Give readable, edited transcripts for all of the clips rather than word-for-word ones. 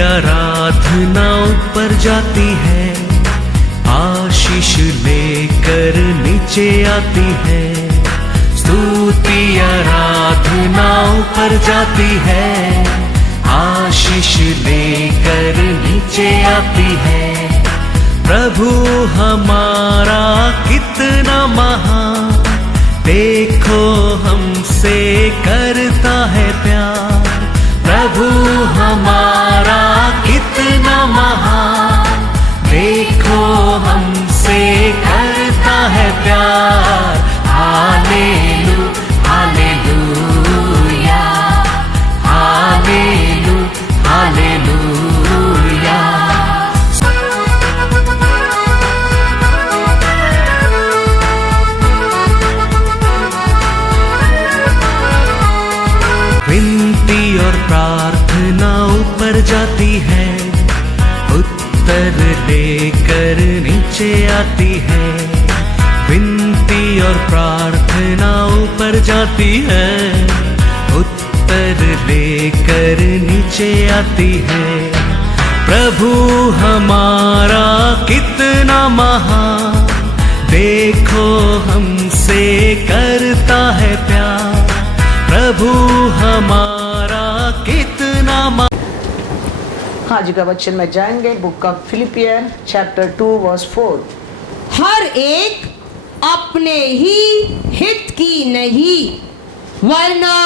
आराधना ऊपर जाती है, आशीष लेकर नीचे आती है। स्तुति आराधना ऊपर जाती है, आशीष लेकर नीचे आती है। प्रभु हमारा कितना महान, देखो हमसे करता है प्यार। प्रभु हमारा कितना महान, देखो हमसे करता है प्यार। हालेलू हालेलूया, हालेलू हालेलूया। विनती और प्रार्थना ऊपर जाती है, उत्तर लेकर नीचे आती है। विनती और प्रार्थना ऊपर जाती है, उत्तर लेकर नीचे आती है। प्रभु हमारा कितना महान, देखो हमसे करता है प्यार। प्रभु हमारा कितना आज का वचन में जाएंगे book of Philippian chapter 2 verse 4। हर एक अपने ही हित की नहीं, वरना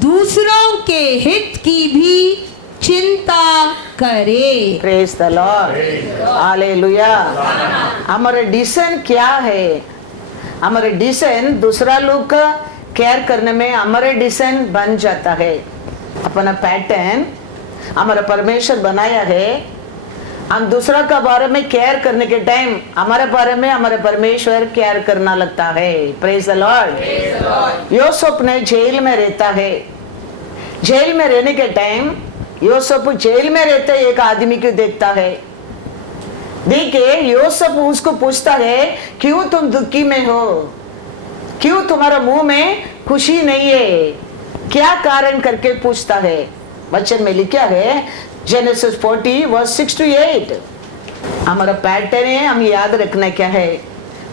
दूसरों के हित की भी चिंता करे। Praise the Lord, hallelujah. हमारा डिसीजन क्या है? हमारे डिसीजन दूसरा लोग का केयर करने में हमारे डिसीजन बन जाता है। अपना पैटर्न हमारा परमेश्वर बनाया है, हम दूसरा का बारे में केयर करने के टाइम हमारे बारे में हमारे परमेश्वर केयर करना लगता है। Praise the Lord. यूसुफ ने जेल में रहता है, जेल में रहने के टाइम यूसुफ जेल में रहते एक आदमी को देखता है। देखिए यूसुफ उसको पूछता है, क्यों तुम दुखी में हो, क्यों तुम्हारा मुंह में खुशी नहीं है, क्या कारण करके पूछता है। वचन में लिखा है जेनेसिस 40 वर्स 6 to 8। हमारा पैटर्न है, हम याद रखना क्या है,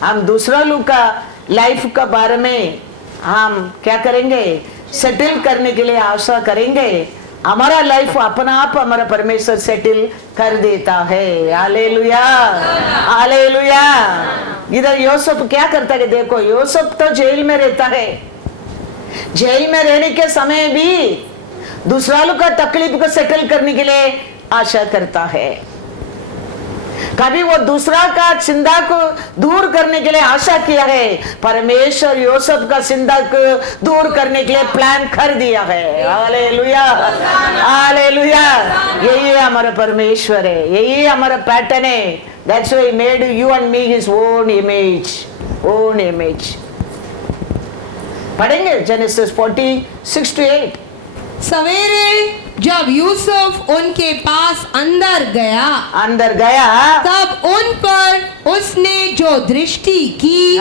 हम दूसरा लोग का लाइफ का बारे में हम क्या करेंगे, सेटल करने के लिए आशा करेंगे। हमारा लाइफ अपना आप हमारा परमेश्वर सेटल कर देता है। Hallelujah hallelujah. इधर यूसुफ क्या करता है, देखो यूसुफ तो जेल में रहता है, जेल में रहने के समय भी दूसरा लोग का तकलीफ को सेटल करने के लिए आशा करता है। कभी वो दूसरा का चिंता को दूर करने के लिए आशा किया है, परमेश्वर यूसुफ का चिंता को दूर करने के लिए प्लान कर दिया है। Hallelujah hallelujah. यही हमारा परमेश्वर है, यही हमारा पैटर्न है। That's why he made you and me his own image, own image। पढ़ेंगे जेनेसिस 40 6 to 8। सवेरे जब यूसुफ उनके पास अंदर गया तब उन पर उसने जो दृष्टि की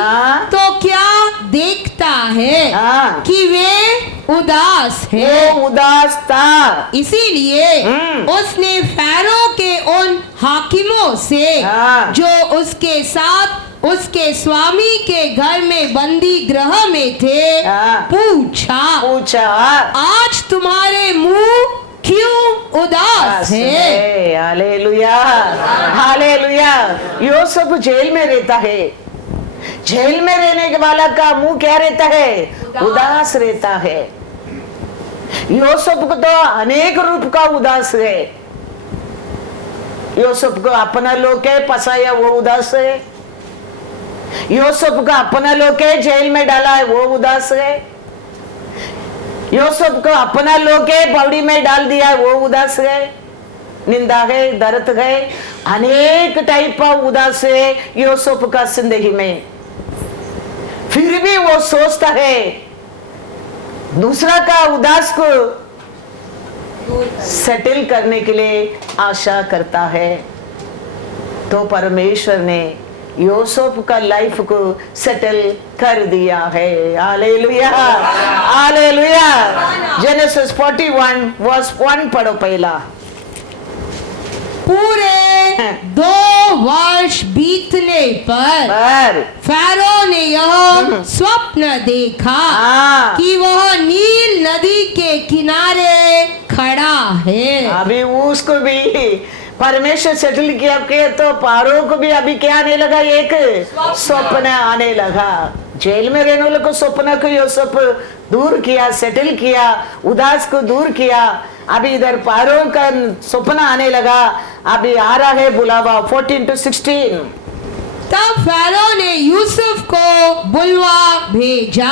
तो क्या देखता है कि वे उदास है, वो उदास था। इसीलिए उसने फैरो के उन हाकिमों से जो उसके साथ उसके स्वामी के घर में बंदी गृह में थे पूछा आज तुम्हारे मुंह क्यों उदास है। Hallelujah hallelujah. यूसुफ जेल में रहता है, जेल में रहने के वाला का मुंह क्या रहता है, उदास रहता है। यूसुफ को तो अनेक रूप का उदास है। यूसुफ को अपना लोग है फंसाया, वो उदास है। यूसुफ का अपना लोग है जेल में डाला है, वो उदास है। यूसुफ को अपना लोग है पौड़ी में डाल दिया है, वो उदास है। निंदा है, दर्द है, अनेक टाइप का उदास है यूसुफ का जिंदगी में। फिर भी वो सोचता है, दूसरा का उदास को सेटल करने के लिए आशा करता है। तो परमेश्वर ने यूसुफ का लाइफ को सेटल कर दिया है। Hallelujah hallelujah. जेनेसिस 41 वर्स 1 पढ़ो पहला। पूरे 2 वर्ष बीतने पर फैरो ने यह स्वप्न देखा हाँ। कि वह नील नदी के किनारे खड़ा है। अभी उसको भी परमेश्वर सेटल किया के तो पारो को भी अभी क्या आने लगा, एक स्वप्न आने लगा। जेल में रहने वाले को स्वप्न को यूसुफ दूर किया, सेटल किया, उदास को दूर किया। अभी इधर पारो का स्वप्न आने लगा, अभी आ रहा है बुलावा 14 to 16। तब फैरो ने यूसुफ को बुलवा भेजा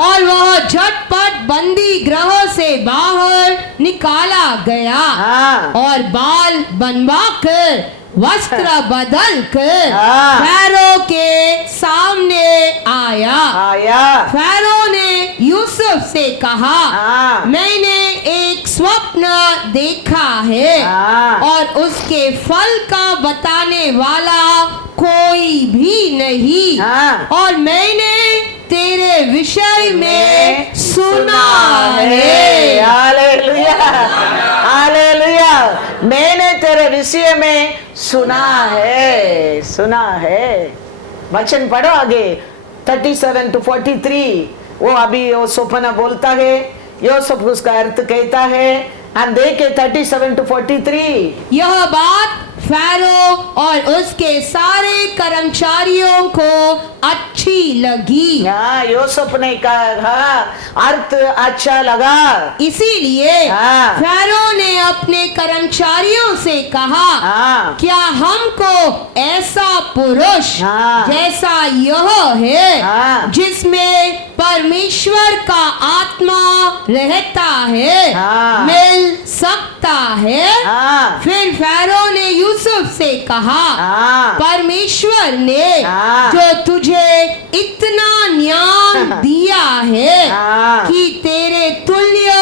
और वह झटपट बंदी गृह से बाहर निकाला गया हाँ। और बाल बनवाकर वस्त्र बदल कर हाँ। फैरो के सामने आया। फैरो ने यूसुफ से कहा, हाँ। मैंने एक स्वप्न देखा है हाँ। और उसके फल का बताने वाला कोई भी नहीं हाँ। और मैंने तेरे विषय में सुना है। Hallelujah, hallelujah. मैंने तेरे विषय में सुना है। वचन पढ़ो आगे 37 to 43। वो अभी वो स्वप्न बोलता है, यूसुफ उसका अर्थ कहता है। हम देखे 37 to 43। यह बात फैरो और उसके सारे कर्मचारियों को अच्छी लगी। यूसुफ ने कहा अर्थ अच्छा लगा, इसीलिए हाँ। फैरो ने अपने कर्मचारियों से कहा, हाँ। क्या हमको ऐसा पुरुष हाँ। जैसा यह है हाँ। जिसमें परमेश्वर का आत्मा रहता है हाँ। मिल सकता है? हाँ। फिर फैरो ने यूसुफ से कहा, हाँ। परमेश्वर ने हाँ। जो तुझे इतना ज्ञान दिया है हाँ। कि तेरे तुल्य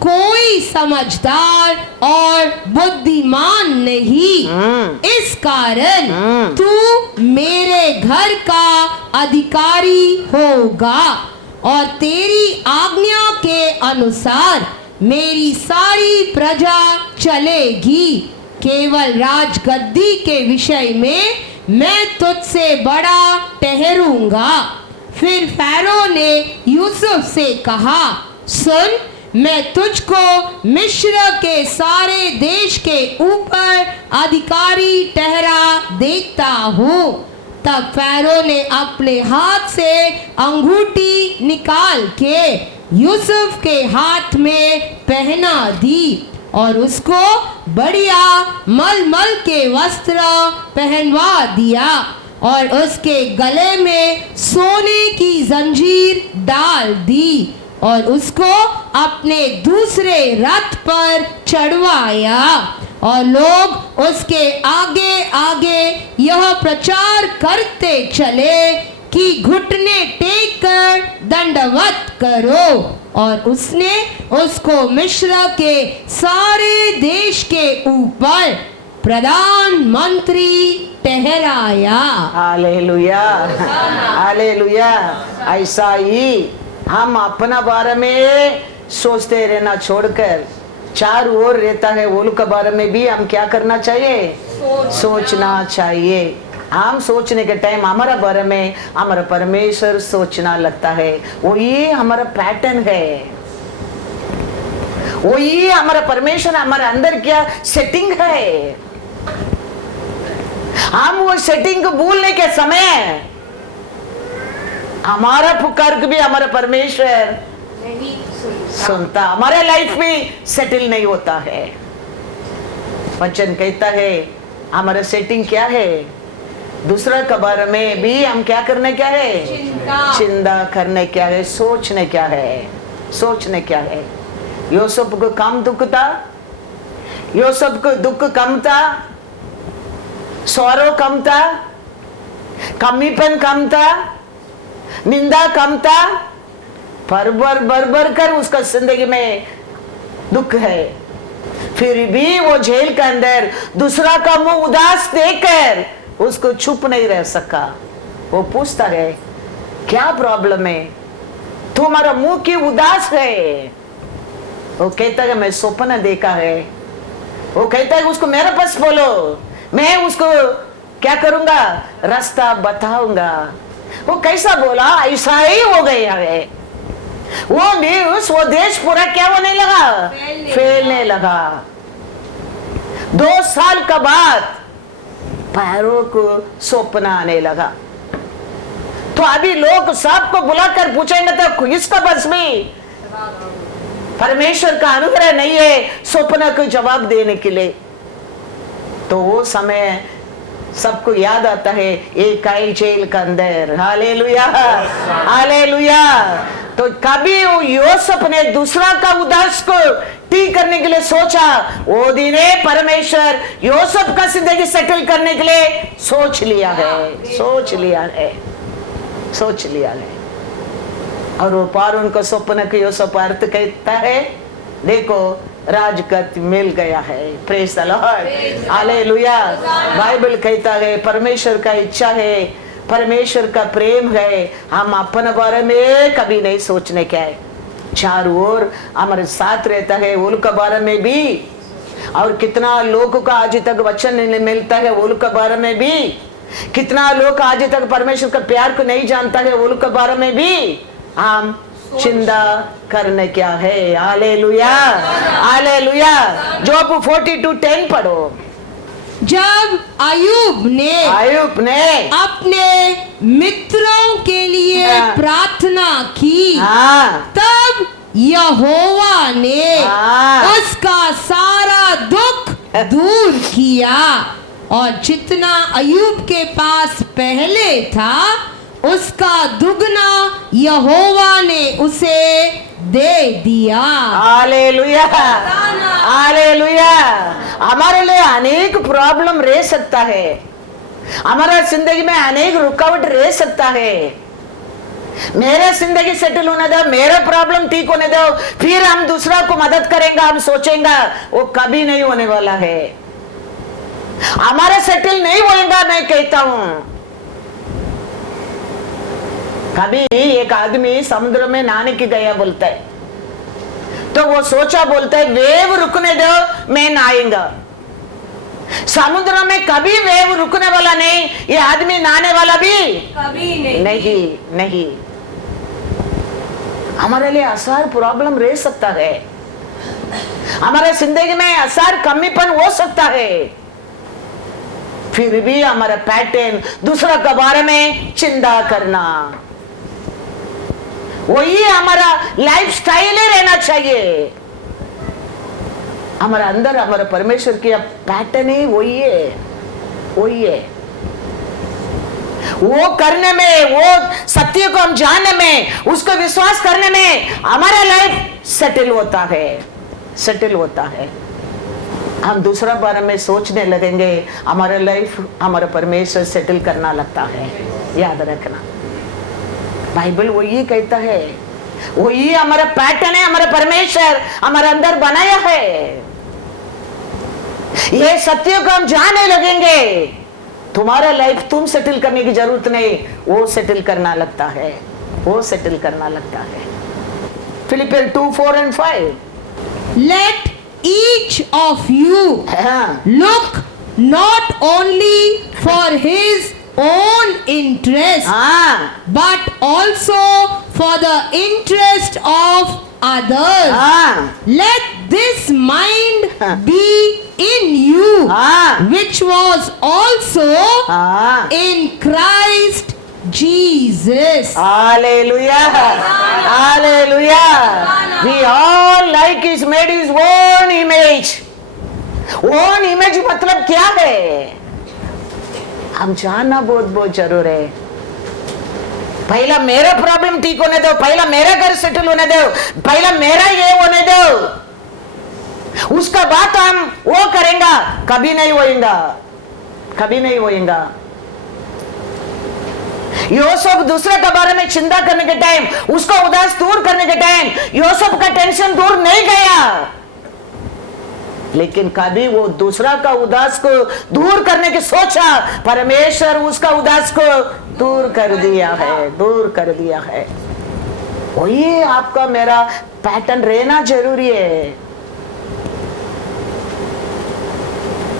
कोई समझदार और बुद्धिमान नहीं, इस कारण तू मेरे घर का अधिकारी होगा और तेरी आज्ञा के अनुसार मेरी सारी प्रजा चलेगी। केवल राजगद्दी के विषय में मैं तुझसे बड़ा ठहरूंगा। फिर फैरो ने यूसुफ से कहा, सुन, मैं तुझको मिस्र के सारे देश के ऊपर अधिकारी ठहरा देता हूँ। तब फैरो ने अपने हाथ से अंगूठी निकाल के यूसुफ के हाथ में पहना दी और उसको बढ़िया मलमल के वस्त्र पहनवा दिया और उसके गले में सोने की जंजीर डाल दी और उसको अपने दूसरे रथ पर चढ़वाया और लोग उसके आगे आगे यह प्रचार करते चले कि घुटने टेक कर दंडवत करो। और उसने उसको मिस्र के सारे देश के ऊपर प्रधानमंत्री ठहराया। Hallelujah, hallelujah. ऐसा ही हम अपना बारे में सोचते रहना छोड़कर चारों ओर रहता है वो लोग के बारे में भी हम क्या करना चाहिए, सोचना चाहिए। हम सोचने के टाइम हमारा बारे में हमारा परमेश्वर सोचना लगता है। वही हमारा पैटर्न है, वही हमारा परमेश्वर हमारे अंदर क्या सेटिंग है। हम वो सेटिंग को भूलने के समय हमारा पुकार को भी हमारा परमेश्वर सुनता, हमारे लाइफ में सेटल नहीं होता है। वचन कहता है हमारा सेटिंग क्या है, दूसरा के बारे में भी हम क्या करने क्या है, चिंता करने क्या है, सोचने क्या है, सोचने क्या है। यूसुफ को कम दुख था, यूसुफ को दुख कम था, सौरो कम था, कमीपन कम था, निंदा कम था, पर बर कर उसका जिंदगी में दुख है। फिर भी वो जेल के अंदर दूसरा का मुंह उदास देखकर उसको चुप नहीं रह सका। वो पूछता है क्या प्रॉब्लम है, तुम्हारा मुंह क्यों उदास है। वो कहता है मैं स्वप्न देखा है, वो कहता है उसको मेरे पास बोलो, मैं उसको क्या करूंगा, रास्ता बताऊंगा। वो कैसा बोला, ऐसा ही हो गया है। वो न्यूज, वो देश पूरा क्या होने लगा, फैलने लगा। 2 साल का बाद पैरों को सौंपना आने लगा। तो अभी लोग सबको बुलाकर पूछेंगे तो किसका बस में परमेश्वर का अनुग्रह नहीं है स्वप्न को जवाब देने के लिए। तो वो समय सबको याद आता है, एक आई जेल के अंदर। Hallelujah, hallelujah. तो कभी वो यूसुफ ने दूसरा का उदास को ठीक करने के लिए सोचा, वो दिन परमेश्वर यूसुफ का जिंदगी सेटल करने के लिए सोच लिया है, सोच लिया है, सोच लिया है। और वो पार उनको स्वप्न के यूसुफ अर्थ कहता है, देखो राजगत मिल गया है। Praise the Lord, hallelujah. Bible कहता है परमेश्वर का इच्छा है, परमेश्वर का प्रेम है, हम अपने बारे में कभी नहीं सोचने क्या है। चारों ओर हमारे साथ रहता है, उनके बारे में भी। और कितना लोगों का आज तक वचन मिलता है, उनके बारे में भी। कितना लोग आज तक परमेश्वर का प्यार को नहीं जानता है, उनके बारे में भी हम चिंता करने क्या है। Hallelujah, hallelujah. जोब 42:10 पढ़ो। जब अय्यूब ने अपने मित्रों के लिए प्रार्थना की, तब यहोवा ने उसका सारा दुख दूर किया, और जितना अय्यूब के पास पहले था उसका दुगना यहोवा ने उसे दे दिया। Hallelujah, hallelujah. हमारे लिए अनेक प्रॉब्लम रह सकता है, हमारा जिंदगी में अनेक रुकावट रह सकता है। मेरे जिंदगी सेटल होने दो, मेरा प्रॉब्लम ठीक होने दो, फिर हम दूसरा को मदद करेंगे, हम सोचेंगे, वो कभी नहीं होने वाला है। हमारा सेटल नहीं होएगा। मैं कहता हूं, कभी एक आदमी समुद्र में नहाने की गया बोलता है, तो वो सोचा, बोलता है वेव रुकने दो, मैं नहाएगा। समुद्र में कभी वेव रुकने वाला नहीं, ये आदमी नहाने वाला भी कभी नहीं, नहीं। हमारे लिए आसार प्रॉब्लम रह सकता है, हमारे जिंदगी में आसार कमीपन हो सकता है, फिर भी हमारा पैटर्न दूसरा के बारे में चिंता करना, वही हमारा लाइफ स्टाइल ही रहना चाहिए। हमारा अंदर हमारा परमेश्वर की पैटर्न ही वही है, वही है। वो करने में, वो सत्य को हम जानने में, उसको विश्वास करने में हमारा लाइफ सेटल होता है, सेटल होता है। हम दूसरा बारे में सोचने लगेंगे, हमारा लाइफ हमारा परमेश्वर सेटल करना लगता है। याद रखना, बाइबल वही कहता है, वही हमारा पैटर्न है, हमारा परमेश्वर हमारे अंदर बनाया है। ये सत्य को हम जानने लगेंगे, तुम्हारा लाइफ तुम सेटल करने की जरूरत नहीं, वो सेटल करना लगता है, वो सेटल करना लगता है। फिलिपियर 2:4 and 5। Let each of you look not only for his own interest, but also for the interest of others. Let this mind be in you, which was also in Christ Jesus. Hallelujah, hallelujah. We all like His made His own image. Own image मतलब क्या है, हम जानना बहुत बहुत जरूर है। पहला मेरा प्रॉब्लम ठीक होने दो, पहला मेरा घर सेटल होने दो, पहला मेरा ये होने दो, उसका बात हम वो करेंगे, कभी नहीं होएगा, कभी नहीं होएगा। यूसुफ दूसरे के बारे में चिंता करने के टाइम, उसका उदास दूर करने के टाइम यूसुफ का टेंशन दूर नहीं गया, लेकिन कभी वो दूसरा का उदास को दूर करने की सोचा, परमेश्वर उसका उदास को दूर कर दिया है, दूर कर दिया है। वही आपका मेरा पैटर्न रहना जरूरी है।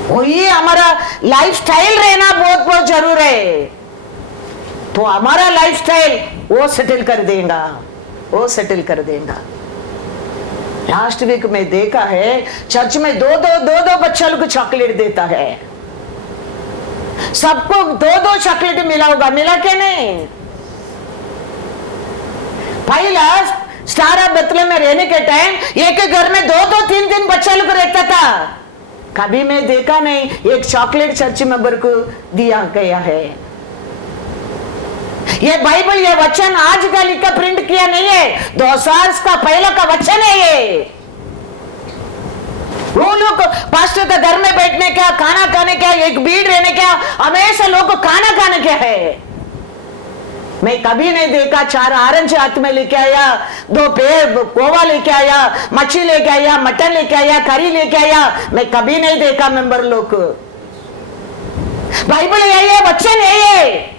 वही हमारा लाइफस्टाइल रहना बहुत बहुत जरूर है। तो हमारा लाइफस्टाइल वो सेटल कर देगा, वो सेटल कर देगा। लास्ट वीक में देखा है चर्च में दो बच्चों को चॉकलेट देता है, सबको दो चॉकलेट मिला होगा, मिला क्या नहीं? पहला स्टार बेतले में रहने के टाइम एक घर में दो तीन बच्चा लोग रहता था, कभी मैं देखा नहीं एक चॉकलेट चर्च मेंबर को दिया गया है। ये बाइबल, ये वचन आज का लिखा प्रिंट किया नहीं है, 2000 का पहला का वचन है ये। वो लोग पास्टर का घर में बैठने क्या, खाना खाने क्या, एक भीड़ रहने क्या, हमेशा लोग को खाना खाने क्या है। मैं कभी नहीं देखा 4 ऑरेंज हाथ में लेके आया, 2 पेड़ कोवा लेके आया, मच्छी लेके आया, मटन लेके आया, करी लेके आया, मैं कभी नहीं देखा मेंबर लोग को। बाइबल यही है, वचन यही है।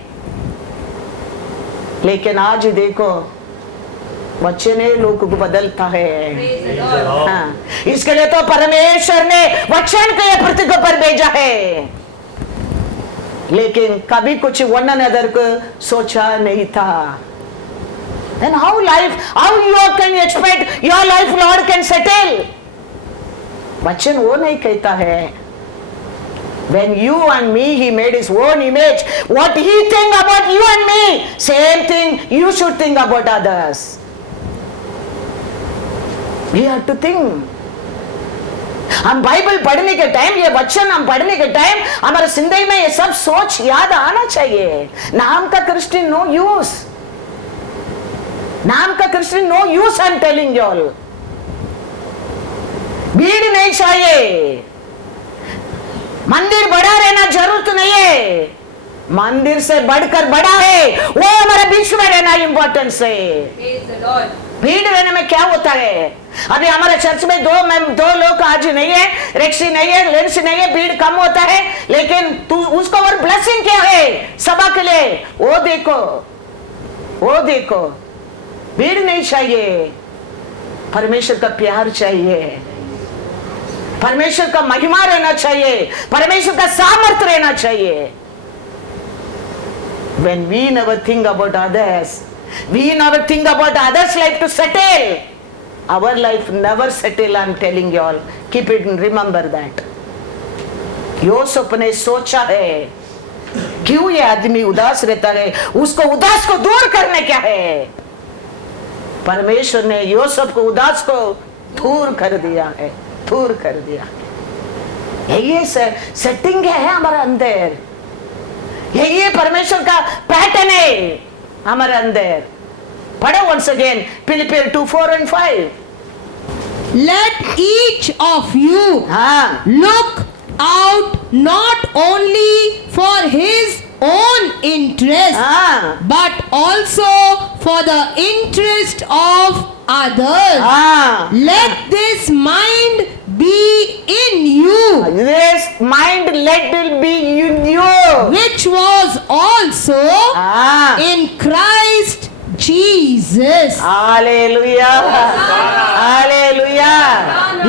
लेकिन आज देखो वचन लोगों को बदलता है। हाँ, इसके लिए तो परमेश्वर ने वचन को ये पृथ्वी पर भेजा है, लेकिन कभी कुछ वन अनदर को सोचा नहीं था। Then how you can expect your life Lord can settle? वचन वो नहीं कहता है when you and me he made his own image, what he think about you and me, same thing you should think about others. We have to think. हम Bible पढ़ने के time, ये वचन हम पढ़ने के टाइम हमारे जिंदगी में ये सब सोच याद आना चाहिए। नाम का क्रिश्चियन नो यूज, नाम का Christian no use, I am telling you all. भीड़ नहीं चाहिए, मंदिर बड़ा रहना जरूरत नहीं है, मंदिर से बढ़कर बड़ा है वो हमारे बीच में रहना इंपॉर्टेंस है। भीड़ रहने में क्या होता है? अभी हमारे चर्च में दो लोग आज नहीं है, रेक्सी नहीं है, लेंस नहीं है, भीड़ कम होता है, लेकिन तू उसको और ब्लेसिंग क्या है सभा के लिए, वो देखो, वो देखो। भीड़ नहीं चाहिए, परमेश्वर का प्यार चाहिए, परमेश्वर का महिमा रहना चाहिए, परमेश्वर का सामर्थ्य रहना चाहिए। When we never think about others, we never think about others' life to settle. Our life never settle. I'm telling you all. Keep it and remember that. Yusuf ने सोचा है क्यों ये आदमी उदास रहता है, उसको उदास को दूर करने क्या है। परमेश्वर ने यूसुफ को उदास को दूर कर दिया है, दूर कर दिया। ये सेटिंग है हमारे अंदर, यही परमेश्वर का पैटर्न है हमारे अंदर। पढ़ो once again Philippians 2:4 and 5. Let each of you look out not only for his own interest but also for the interest of others. Let this mind be in you. This mind let it be in you, which was also in Christ Jesus. Hallelujah. Hallelujah.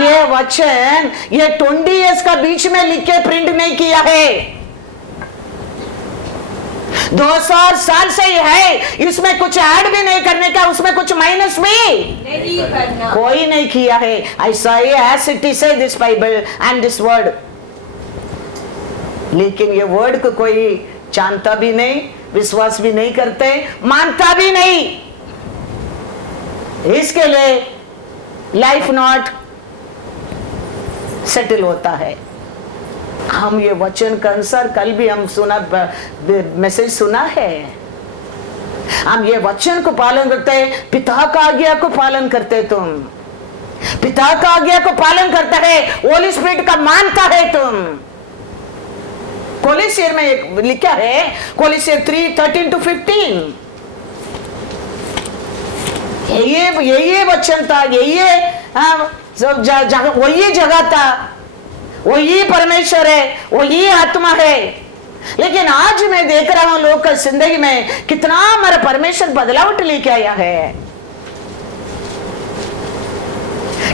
ये वचन ये 20 years का बीच में लिख के print नहीं किया है, 200 साल से ही है। इसमें कुछ ऐड भी नहीं करने का, उसमें कुछ माइनस भी नहीं करना, कोई नहीं किया है। ऐसा ही as it is this Bible and this word। लेकिन ये वर्ड को कोई जानता भी नहीं, विश्वास भी नहीं करते, मानता भी नहीं। इसके लिए लाइफ नॉट सेटल होता है। हम ये वचन के अनुसार कल भी हम सुना, मैसेज सुना है, हम ये वचन को पालन करते हैं, पिता का आज्ञा को पालन करते, तुम पिता का आज्ञा को पालन करता है, होली स्पिरिट का मानता है तुम। कोलिसियर में एक लिखा है, कोलिसियर 3:13-15, यही वचन था, यही वही जगह था, वही परमेश्वर है, वही आत्मा है। लेकिन आज मैं देख रहा हूं लोग का जिंदगी में कितना हमारा परमेश्वर बदलावट लेके आया है,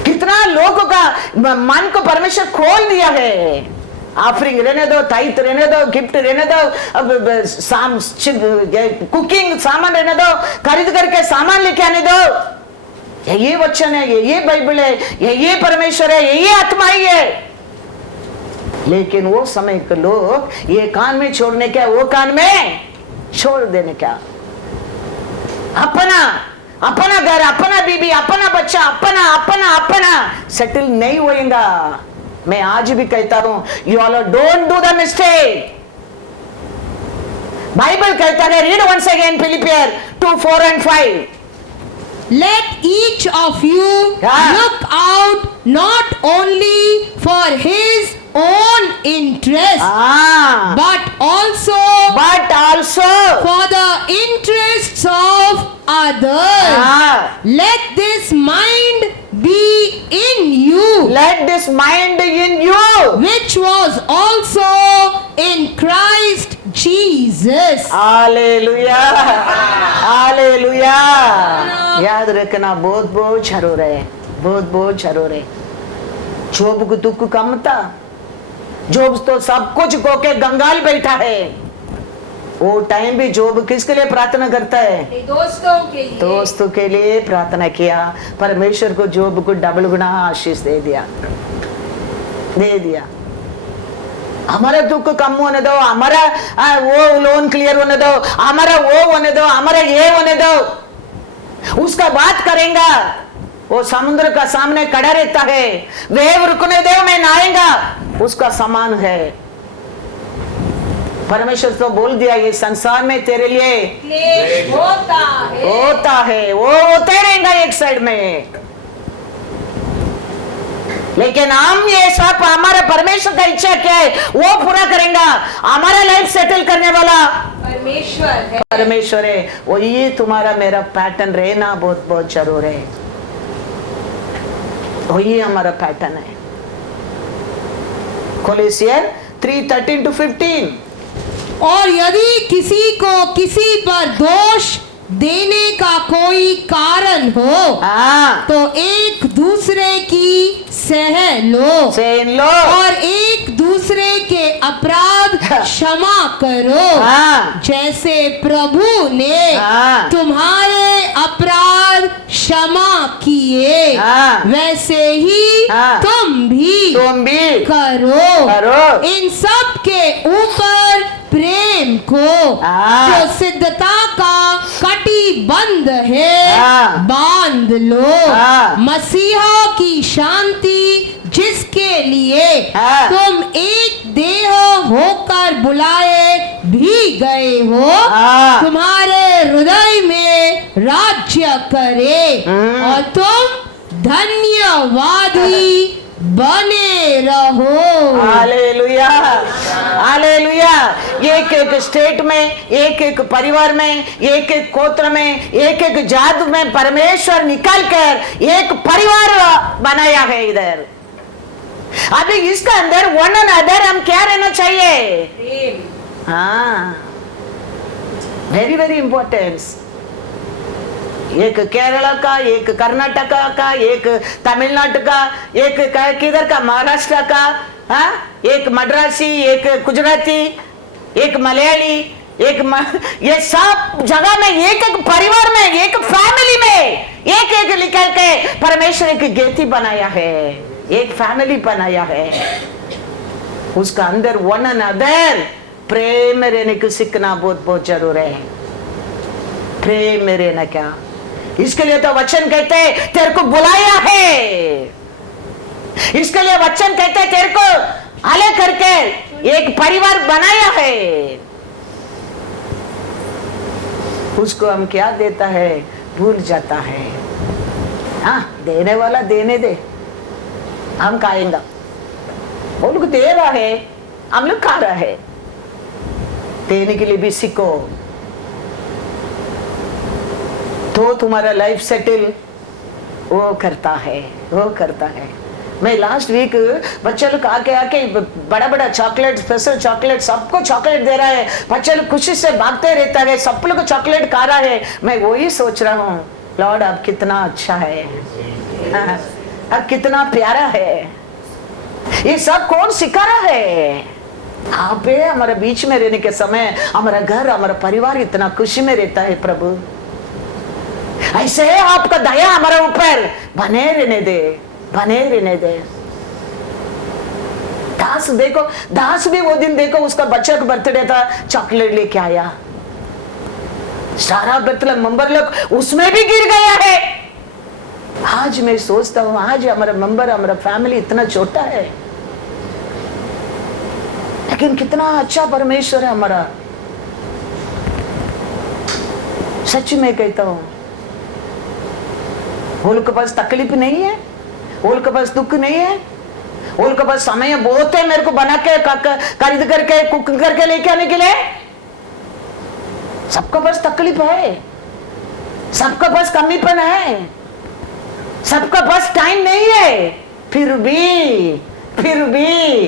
कितना लोगों का मन को परमेश्वर खोल दिया है। ऑफरिंग रहने दो, टाइट रहने दो, गिफ्ट रहने दो, अब कुकिंग सामान रहने दो, खरीद करके सामान लेके आने दो। ये वचन है, ये बाइबल है, ये परमेश्वर है, ये आत्मा ही है। लेकिन वो समय के लोग ये कान में छोड़ने क्या, वो कान में छोड़ देने क्या। अपना घर, अपना बीबी, अपना बच्चा, अपना सेटल नहीं होएगा। मैं आज भी कहता हूं, you all don't do the mistake. Bible कहता है, read once again Philippians 2:4-5। Let each of you look out not only for his own interest, but also for the interests of others. Let this mind be in you. Let this mind in you, which was also in Christ Jesus. Hallelujah. Hallelujah. याद रखना, बहुत जरूर है, बहुत जरूर है। जोब को दुख कम था, जोब तो सब कुछ खो के गंगाल बैठा है। वो टाइम भी जोब किसके लिए प्रार्थना करता है? दोस्तों के लिए प्रार्थना किया। परमेश्वर को जोब को डबल गुना आशीष दे दिया। हमारा दुख कम होने दो, हमारा वो लोन क्लियर होने दो, हमारा वो होने दो, हमारा ये होने दो, उसका बात करेंगा। वो समुद्र का सामने खड़ा रहता है, वेव रुकने दो, मैं नहाएगा, उसका समान है। परमेश्वर तो बोल दिया, ये संसार में तेरे लिए क्लेश होता है, वो होते रहेगा एक साइड में। लेकिन हम ये सब, हमारा परमेश्वर का इच्छा क्या है वो पूरा करेंगे। हमारा लाइफ सेटल करने वाला परमेश्वर है। वो ये तुम्हारा मेरा पैटर्न रहना बहुत जरूर है। वही हमारा पैटर्न है। कोलोसियर 3:13-15। और यदि किसी को किसी पर दोष देने का कोई कारण हो, तो एक दूसरे की सह लो और एक दूसरे के अपराध क्षमा करो, जैसे प्रभु ने तुम्हारे अपराध क्षमा किए, वैसे ही तुम भी करो। इन सब के ऊपर प्रेम को, जो सिद्धता का कटिबंध है, बांध लो। मसीहा की शांति, जिसके लिए तुम एक देह होकर बुलाए भी गए हो, तुम्हारे हृदय में राज्य करे और तुम धन्यवादी बने रहो। Hallelujah, hallelujah. एक स्टेट में, एक परिवार में, एक गोत्र में, एक जात में परमेश्वर निकाल कर एक परिवार बनाया है इधर। अभी इसका अंदर वन एंड अदर हम क्या रहना चाहिए? Very importance. एक केरला का, एक कर्नाटका का, एक तमिलनाडु का, एक किधर का, महाराष्ट्र का, एक मद्रासी, एक गुजराती, एक मलयाली, ये सब जगह में, एक परिवार में, एक फैमिली में एक निकल के परमेश्वर एक गेती बनाया है, एक फैमिली बनाया है। उसका अंदर वन एंड अदर प्रेम रहने को सीखना बहुत जरूर है। प्रेम रहना क्या, इसके लिए तो वचन कहते हैं तेरे को बुलाया है। इसके लिए वचन कहते हैं तेरे को अलग करके एक परिवार बनाया है। उसको हम क्या देता है भूल जाता है। देने वाला देने दे, हम खाएंगे। वो लोग दे रहा है, हम लोग खा रहा है। देने के लिए भी सीखो, तो तुम्हारा लाइफ सेटल वो करता है। मैं लास्ट वीक बच्चे लोग आके बड़ा चॉकलेट, स्पेशल चॉकलेट, सबको चॉकलेट दे रहा है। बच्चे लोग खुशी से भागते रहता है, सब लोग चॉकलेट खा रहा है। मैं वही सोच रहा हूँ, लॉर्ड अब कितना अच्छा है, अब कितना प्यारा है। ये सब कौन सिखा रहा है? आप हमारे बीच में रहने के समय हमारा घर, हमारा परिवार इतना खुशी में रहता है। प्रभु ऐसे आपका दया हमारे ऊपर बने रहने दे, बने रहने दे। दास देखो, दास भी वो दिन देखो, उसका बच्चा का बर्थडे था, चॉकलेट लेके आया। सारा बर्थडे मेंबर लोग उसमें भी गिर गया है। आज मैं सोचता हूं, आज हमारा मेंबर, हमारा फैमिली इतना छोटा है, लेकिन कितना अच्छा परमेश्वर है हमारा। सच में कहता हूं, वो लोग के पास तकलीफ नहीं है, वो लोग के पास दुख नहीं है, वो लोग के पास समय बहुत है मेरे को बना के खरीद करके कुक करके लेके आने के लिए। सबका पास तकलीफ है, सबका पास कमीपन है, सबका पास टाइम नहीं है। फिर भी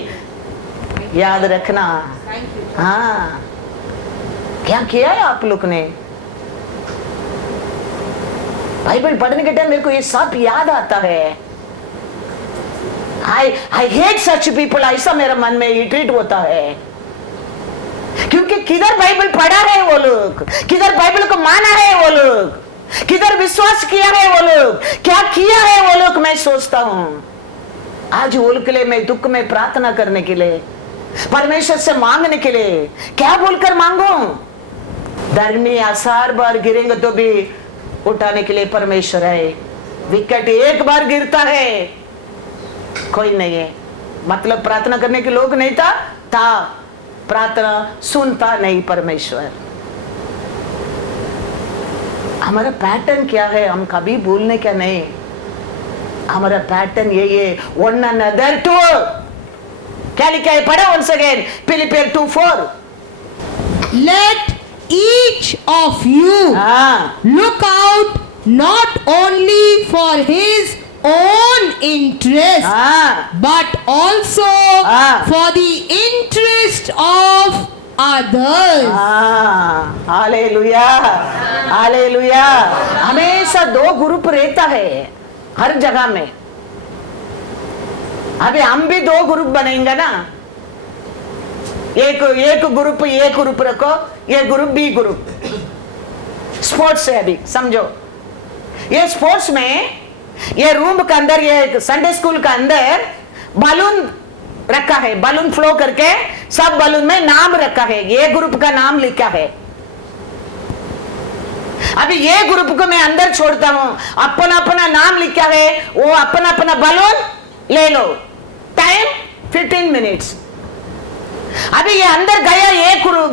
याद रखना, हाँ क्या किया है आप लोग ने। बाइबल पढ़ने के टाइम मेरे को ये सब याद आता है। I hate such people, ऐसा मेरा मन में इरिटेट होता है, क्योंकि किधर बाइबल पढ़ा है वो लोग, किधर बाइबल को माना है वो लोग, किधर विश्वास किया है वो लोग, क्या किया है वो लोग। मैं सोचता हूं आज वो लोग के लिए मैं दुख में प्रार्थना करने के लिए, परमेश्वर से मांगने के लिए क्या बोलकर मांगू। धर्मी आसार बार गिरेंगे तो भी उठाने के लिए परमेश्वर है। विकेट एक बार गिरता है, कोई नहीं है, मतलब प्रार्थना करने के लोग नहीं था प्रार्थना सुनता नहीं परमेश्वर। हमारा पैटर्न क्या है, हम कभी भूलने क्या नहीं। हमारा पैटर्न यही है, वन अनदर टू। क्या लिखा है, पढ़ो once again, Philippians 2:4। Let each of you look out not only for his own interest but also for the interest of others। Hallelujah, hallelujah. हमेशा दो ग्रुप रहता है हर जगह में। अभी हम भी दो ग्रुप बनेंगे ना, एक ग्रुप रखो, ये ग्रुप बी ग्रुप। स्पोर्ट्स है, अभी समझो ये स्पोर्ट्स में ये रूम के अंदर, ये संडे स्कूल का अंदर बलून रखा है, बलून फ्लो करके सब बलून में नाम रखा है, ये ग्रुप का नाम लिखा है। अभी ये ग्रुप को मैं अंदर छोड़ता हूं, अपना अपना नाम लिखा है, वो अपना अपना बलून ले लो, टाइम 15 मिनट्स। अभी ये अंदर गया ये ग्रुप,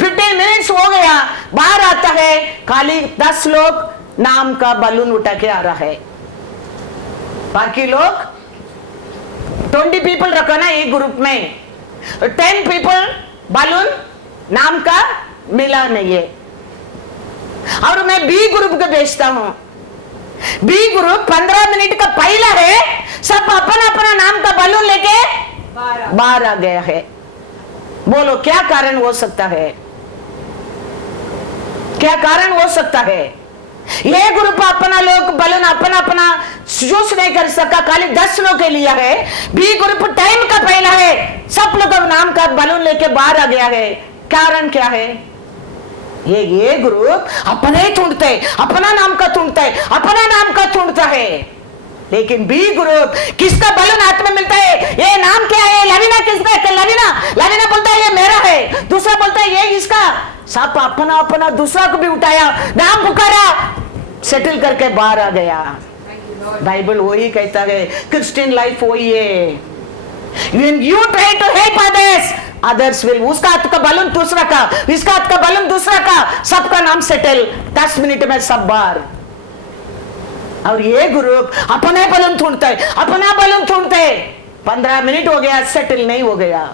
15 मिनट्स हो गया, बाहर आता है, खाली 10 लोग नाम का बलून उठा के आ रहा है। बाकी लोग 20 पीपल रखा ना एक ग्रुप में, 10 पीपल बलून नाम का मिला नहीं है। और मैं बी ग्रुप को भेजता हूं, बी ग्रुप 15 मिनट का पहला है, सब अपना अपना नाम का बलून लेके बाहर आ गया है। बोलो क्या कारण हो सकता है, क्या कारण हो सकता है। ये ग्रुप अपना लोग बलून अपना अपना चूज नहीं कर सका, खाली 10 लोग के लिया है। बी ग्रुप टाइम का पहला है, सब लोग नाम का बलून लेके बाहर आ गया है। कारण क्या है, ये ग्रुप अपने ढूंढते, अपना नाम का ढूंढता है, अपना नाम का ढूंढता है। लेकिन बी ग्रुप किसका बलून हाथ में मिलता है, ये नाम क्या है, लवीना किसका है, लवीना बोलता है ये मेरा है, दूसरा बोलता है ये इसका, सब अपना अपना दूसरा को भी उठाया, नाम पुकारा, सेटल करके बाहर आ गया। बाइबल वही कहता है, क्रिश्चियन लाइफ वही है। When you try to help others, others will, उसका हाथ का बलून दूसरा का, इसका हाथ का बलून दूसरा का, सबका नाम सेटल, 10 मिनट में सब बाहर। और ये ग्रुप अपने बलून ढूंढता है, अपना बलून ढूंढते है, 15 मिनट हो गया, सेटल नहीं हो गया।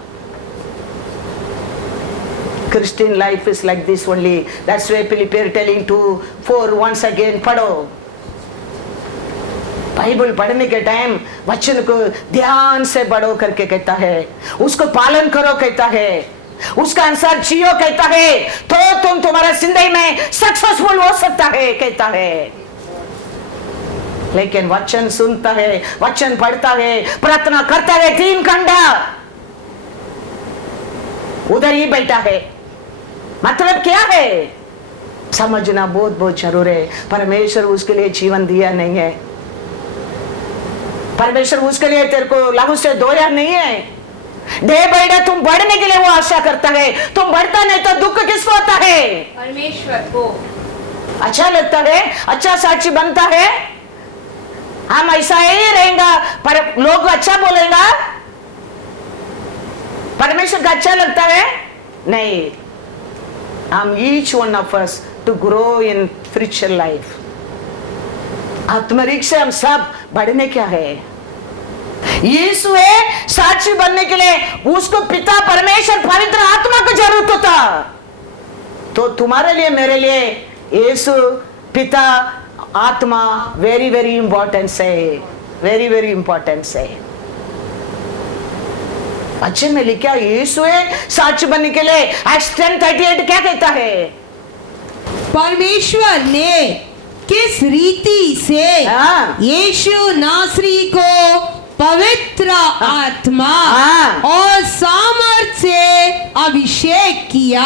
Christian life is like this only. That's why Philippians telling 2:4 once again पढ़ो। बाइबल पढ़ने के टाइम वचन को ध्यान से पढ़ो करके कहता है, उसको पालन करो कहता है, उसका अनुसार जियो कहता है, तो तुम्हारा जिंदगी में सक्सेसफुल हो सकता है कहता है। लेकिन वचन सुनता है, वचन पढ़ता है, प्रार्थना करता है 3 घंटा, उधर ही बैठा है। मतलब क्या है? समझना बहुत बहुत जरूर है। परमेश्वर उसके लिए जीवन दिया नहीं है, परमेश्वर उसके लिए तेरे को लहू से धोया नहीं है। डे बाय डे तुम बढ़ने के लिए वो आशा करता है, तुम बढ़ता नहीं तो दुख किसको होता है? परमेश्वर को। अच्छा लगता है, अच्छा साक्षी बनता है, हम ऐसा ही रहेगा पर लोग अच्छा बोलेगा, परमेश्वर का अच्छा लगता है? नहीं। हम each one of us to grow in spiritual life, आत्मरिक से हम सब बढ़ने क्या है? यीशु है साक्षी बनने के लिए, उसको पिता परमेश्वर पवित्र आत्मा की जरूरत होता। तो तुम्हारे लिए मेरे लिए यीशु पिता आत्मा वेरी वेरी इंपॉर्टेंस है, वेरी वेरी इंपॉर्टेंस है। अच्छे में लिखा यीशु है साक्षी बनने के लिए। एक्ट्स 10:38 क्या कहता है? परमेश्वर ने किस रीति से यीशु नासरी को पवित्र आत्मा और सामर्थ से अभिषेक किया,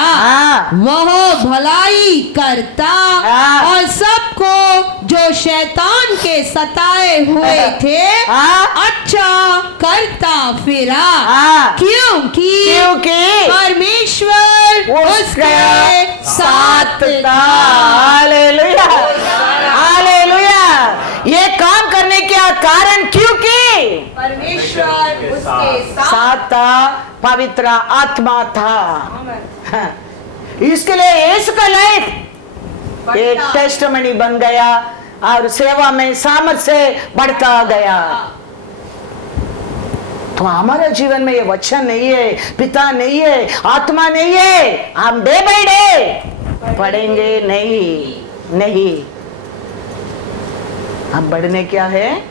वह भलाई करता और सबको जो शैतान के सताए हुए थे अच्छा करता फिरा, क्योंकि परमेश्वर उसके साथ था। Hallelujah, hallelujah. ये काम करने का कारण क्योंकि परमेश्वर उसके साथ था, पवित्र आत्मा था। हाँ। इसके लिए यीशु का लाइफ एक टेस्टमनी बन गया और सेवा में सामर्थ से बढ़ता गया। तो हमारे जीवन में ये वचन नहीं है, पिता नहीं है, आत्मा नहीं है, हम डे बाय डे पढ़ेंगे नहीं। हम बढ़ने क्या है?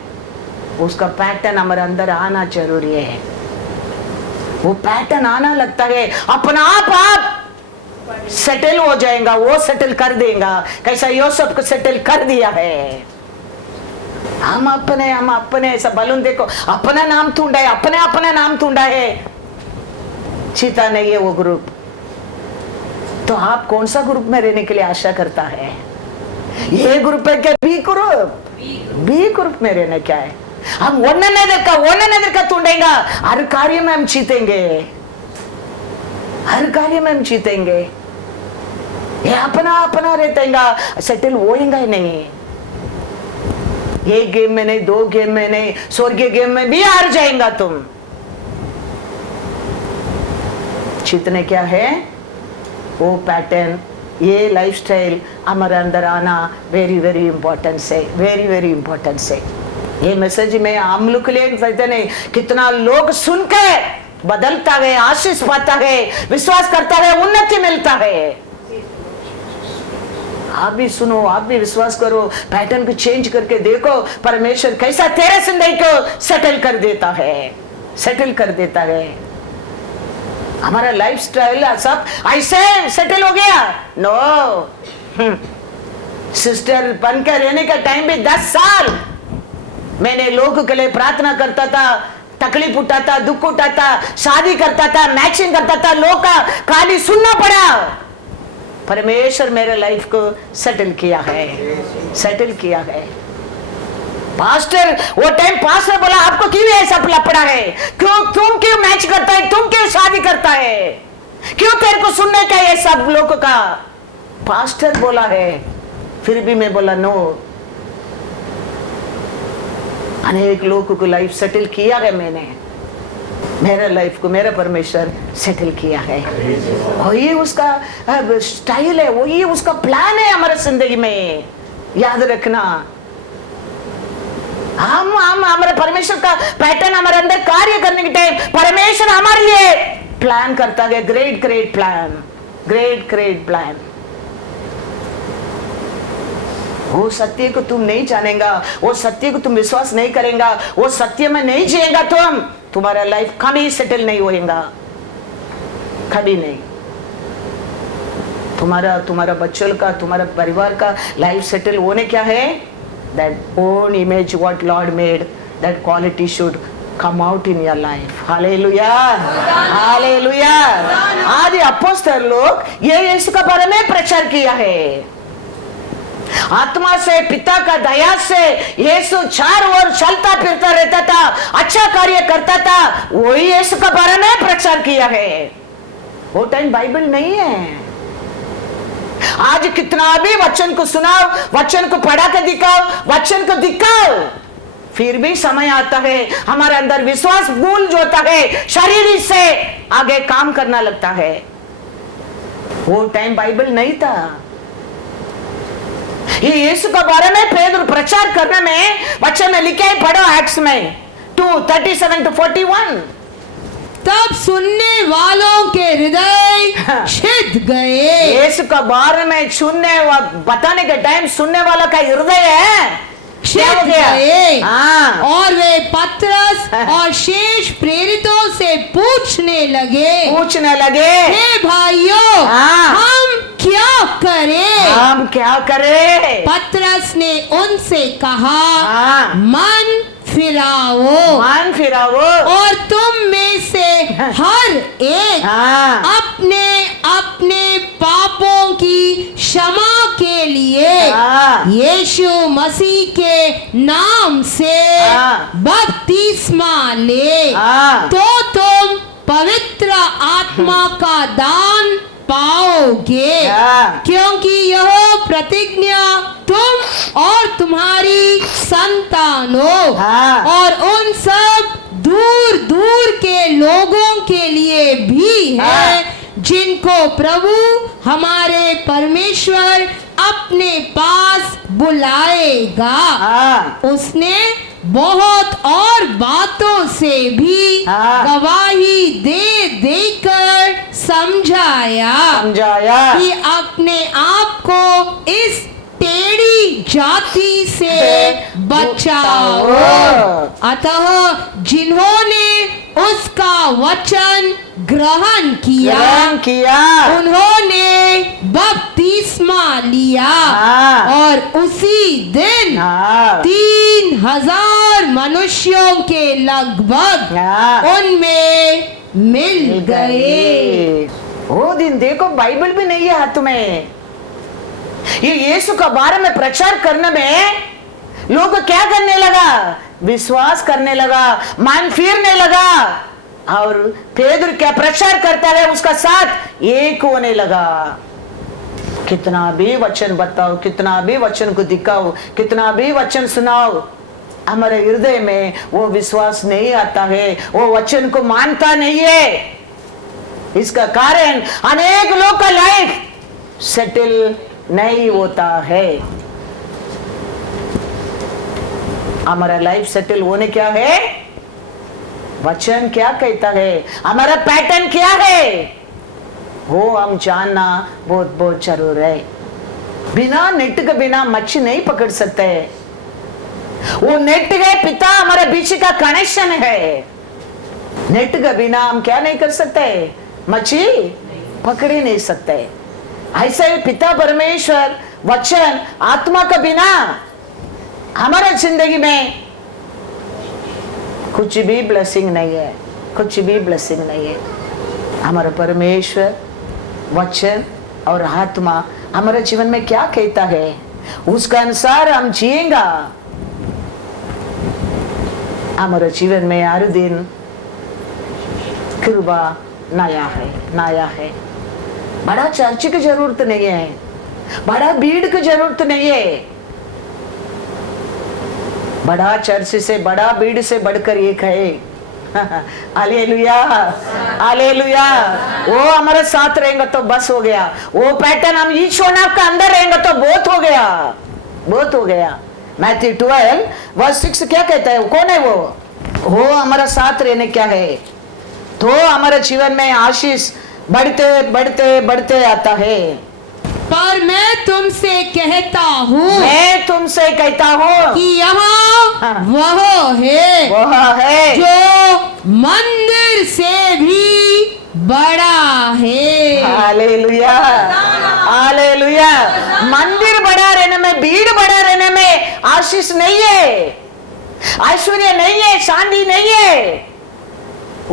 उसका पैटर्न हमारे अंदर आना जरूरी है। वो पैटर्न आना लगता है, अपना आप सेटल हो जाएगा, वो सेटल कर देगा। कैसा यूसुफ को सेटल कर दिया है। हम अपने ऐसा बलून देखो, अपना नाम ढूंढा है, अपने नाम ढूंढा है, चीता नहीं है वो ग्रुप। तो आप कौन सा ग्रुप में रहने के लिए आशा करता है? ये ग्रुप है क्या? बी ग्रुप में रहना क्या है? हम ओनने देखा ढूंढेगा, हर कार्य में हम जीतेंगे, हर कार्य में हम जीतेंगे। ये अपना रहतेगा, सेटल होएगा ही नहीं। एक गेम में नहीं, 2 गेम में नहीं, स्वर्गीय गेम में भी हार जाएगा तुम। जीतने क्या है? वो पैटर्न, ये लाइफस्टाइल हमारे अंदर आना वेरी वेरी इंपॉर्टेंस है, वेरी वेरी इंपॉर्टेंस है। ये मैसेज में हम लोग के लिए कहते नहीं, कितना लोग सुन के बदलता है, आशीष पाता है, विश्वास करता है, उन्नति मिलता है। आप भी सुनो, आप भी विश्वास करो, पैटर्न को चेंज करके देखो, परमेश्वर कैसा तेरे जिंदगी को सेटल कर देता है, सेटल कर देता है। हमारा लाइफस्टाइल सब ऐसे सेटल हो गया? नो। सिस्टर बनकर रहने का टाइम भी 10 साल मैंने लोगों के लिए प्रार्थना करता था, तकलीफ उठाता, दुख उठाता, शादी करता था, मैचिंग करता था, लोग का खाली सुनना पड़ा। परमेश्वर मेरे लाइफ को सेटल किया है, सेटल किया है। पास्टर वो टाइम पास्टर बोला आपको क्यों ऐसा लपड़ा है, तुम क्यों मैच करता है, तुम क्यों शादी करता है, क्यों तेरे को सुनने का ये सब लोगों का? पास्टर बोला है, फिर भी मैं बोला नो। अनेक लोगों को लाइफ सेटल किया है मैंने, मेरे लाइफ को मेरा परमेश्वर सेटल किया है। और ये उसका स्टाइल है, वो ये उसका प्लान है हमारे जिंदगी में। याद रखना, हम हमारे परमेश्वर का पैटर्न हमारे अंदर कार्य करने के टाइम परमेश्वर हमारे लिए प्लान करता है, great great plan, great great plan. वो सत्य को तुम नहीं जानेगा, वो सत्य को तुम विश्वास नहीं करेगा, वो सत्य में नहीं जिएगा तुम्हारा लाइफ कभी सेटल नहीं होएगा, कभी नहीं। तुम्हारा बच्चों का, तुम्हारा परिवार का लाइफ सेटल होने क्या है? that own image what Lord made, that quality should come out in your life. Hallelujah. Hallelujah. आदि अपोस्तल लोग ये यीशु का बारे में प्रचार किया है। आत्मा से, पिता का दया से यीशु चारों ओर चलता फिरता रहता था, अच्छा कार्य करता था, वही यीशु का बारे में प्रचार किया है। वो टाइम बाइबल नहीं है। आज कितना भी वचन को सुनाओ, वचन को पढ़ा के दिखाओ, वचन को दिखाओ, फिर भी समय आता है हमारे अंदर विश्वास भूल जाता है, शरीर से आगे काम करना लगता है। वो टाइम बाइबल नहीं था। ये यीशु के बारे में पेदर प्रचार करने में वचन में लिखा है, पढ़ो एक्ट्स में 2:37-41। तब सुनने वालों के हृदय छिद गए। यीशु के बारे में सुनने बताने के टाइम सुनने वाला का हृदय है छिद गए। हाँ। और वे पतरस और शेष प्रेरितों से पूछने लगे, हे भाइयों, हाँ। हम क्या करें? पतरस ने उनसे कहा, हाँ। मन फिराओ और तुम में से हर एक हाँ। अपने अपने पापों की क्षमा के लिए हाँ। यीशु मसीह के नाम से हाँ। बपतिस्मा ले, हाँ। तो तुम पवित्र आत्मा का दान पाओगे। हाँ। क्योंकि यह प्रतिज्ञा तुम और तुम्हारी संतानों हाँ। और उन सब दूर दूर के लोगों के लिए भी है, हाँ। जिनको प्रभु हमारे परमेश्वर अपने पास बुलाएगा। हाँ। उसने बहुत और बातों से भी हाँ। गवाही दे देकर समझाया कि अपने आप को इस टेढ़ी जाति से बचाओ। अतः जिन्होंने उसका वचन ग्रहण किया उन्होंने बपतिस्मा लिया। हाँ। और उसी दिन हाँ। 3000 मनुष्यों के लगभग हाँ। उनमें मिल गए। वो दिन देखो, बाइबल भी नहीं है हाथ में। ये यीशु का बारे में प्रचार करने में लोग क्या करने लगा? विश्वास करने लगा, मन फिरने लगा, और पेदर क्या प्रचार करता है उसका साथ एक होने लगा। कितना भी वचन बताओ, कितना भी वचन को दिखाओ, कितना भी वचन सुनाओ, हमारे हृदय में वो विश्वास नहीं आता है, वो वचन को मानता नहीं है। इसका कारण अनेक लोग का लाइफ सेटल नहीं होता है। हमारा लाइफ सेटल होने क्या है? वचन क्या कहता है, हमारा पैटर्न क्या है, वो हम जानना बहुत बहुत जरूर है। बिना नेट के बिना मच्छी नहीं पकड़ सकते। वो नेट के पिता हमारे बीच का कनेक्शन है। नेट के बिना हम क्या नहीं कर सकते? मच्छी पकड़ ही नहीं सकते। ऐसे ही पिता परमेश्वर वचन आत्मा के बिना हमारे जिंदगी में कुछ भी ब्लेसिंग नहीं है, कुछ भी ब्लेसिंग नहीं है। हमारा परमेश्वर वचन और आत्मा हमारे जीवन में क्या कहता है, उसका अनुसार हम जिएगा। हमारे जीवन में हर दिन कृपा नया है, नया है। बड़ा चर्च की जरूरत नहीं है, बड़ा भीड़ की जरूरत नहीं है। बड़ा चर्च से, बड़ा भीड़ से बढ़कर एक है। Hallelujah, hallelujah. वो हमारे साथ रहेंगे तो बस हो गया। वो पैटर्न हम ईच वन का अंदर रहेंगे तो बहुत हो गया, बहुत हो गया। मैथ्यू 12:6 क्या कहता है? कौन है वो हमारा साथ रहने क्या है, तो हमारे जीवन में आशीष बढ़ते बढ़ते बढ़ते आता है। पर मैं तुमसे कहता हूँ, मैं तुमसे कहता हूँ कि यहाँ वह है जो मंदिर से भी बड़ा है। Hallelujah, hallelujah. मंदिर बड़ा रहने में, भीड़ बड़ा रहने में आशीष नहीं है, ऐश्वर्य नहीं है, शांति नहीं है,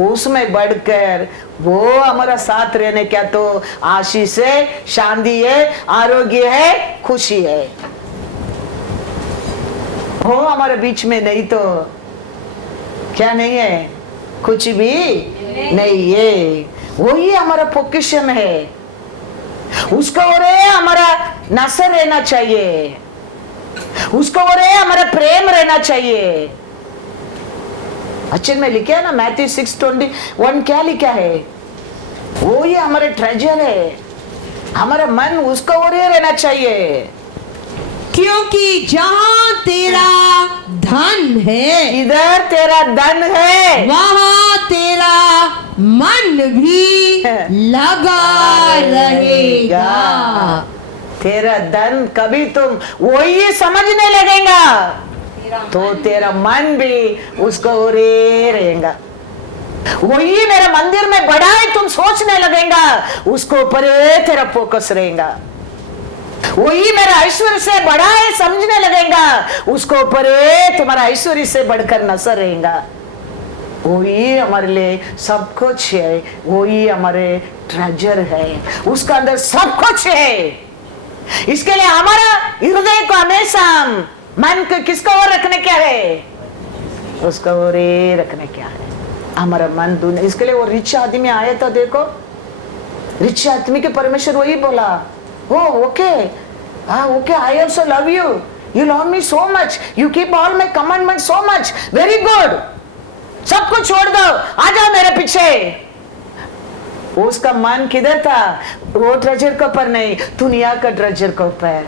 उसमें बढ़कर वो हमारा साथ रहने क्या तो आशीष है, शांति है, आरोग्य है, खुशी है। वो हमारे बीच में नहीं तो क्या नहीं है, कुछ भी नहीं है। वही हमारा पोजीशन है, उसको और हमारा नसर रहना चाहिए, उसको और हमारा प्रेम रहना चाहिए। अच्छे में लिखा है ना मैथ्यू 6:21 क्या लिखा है, वो ही हमारे ट्रेजर है, हमारा मन उसको और रहना चाहिए। क्योंकि जहाँ तेरा धन है, इधर तेरा धन है, वहाँ तेरा मन भी लगा रहेगा। तेरा धन कभी तुम वही समझने लगेगा तो तेरा मन भी उसको ओरे रहेगा। वही मेरा मंदिर में बड़ा है तुम सोचने लगेगा, उसको ऊपर तेरा फोकस रहेगा। वही मेरा ऐश्वर्य से बड़ा है समझने लगेगा, उसको ऊपर तुम्हारा ऐश्वर्य से बढ़कर नजर रहेगा। वही हमारे लिए सब कुछ है, वही हमारे ट्रेजर है, उसका अंदर सब कुछ है। इसके लिए हमारा हृदय को हमेशा मन को किसको और रखने क्या है, उसको और रखने क्या है, हमारा मन दुनिया। इसके लिए वो रिच आदमी आया था, देखो रिच आदमी के परमेश्वर वही बोला, oh okay okay, I also love you, you love me so much, you keep all my commandment so much, very good, सब कुछ छोड़ दो, आ जाओ मेरे पीछे। उसका मन किधर था, वो ट्रेजर के ऊपर नहीं, दुनिया का ट्रेजर के ऊपर।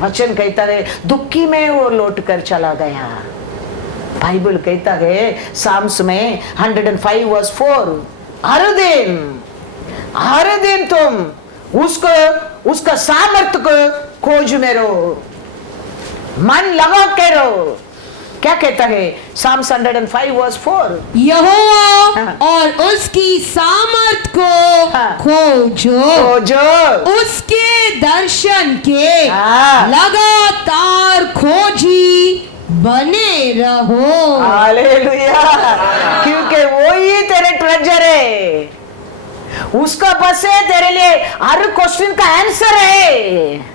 वचन कहता है दुखी में वो लौट कर चला गया। बाइबल कहता है साम्स में 105:4, हर दिन तुम उसको उसका सामर्थ्य को खोज में रहो, मन लगा के रहो। क्या कहता है साम्स 105:4, यहोवा और उसकी सामर्थ को खोजो, उसके दर्शन के लगातार खोजी बने रहो। हालेलुया, क्योंकि वो ही तेरे ट्रेजर है, उसका बस है तेरे लिए हर क्वेश्चन का आंसर है,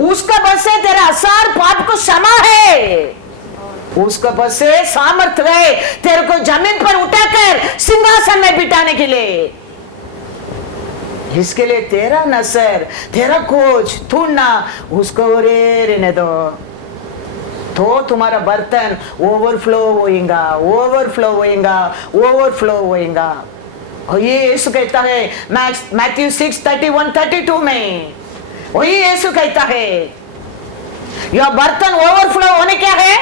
उसका बस है तेरा आसार पाप को क्षमा है, उसका बस है सामर्थ्य है तेरे को जमीन पर उठाकर सिंहासन में बिठाने के लिए। इसके लिए तेरा नसर, तेरा खोज ढूंढना, उसको रहने दो तो तुम्हारा बर्तन ओवरफ्लो होएगा, ओवरफ्लो होएगा, ओवरफ्लो होएगा। और ये यीशु कहता है मैथ्यू 6:31-32 में, वही यीशु कहता है यह बर्तन ओवरफ्लो होने क्या है,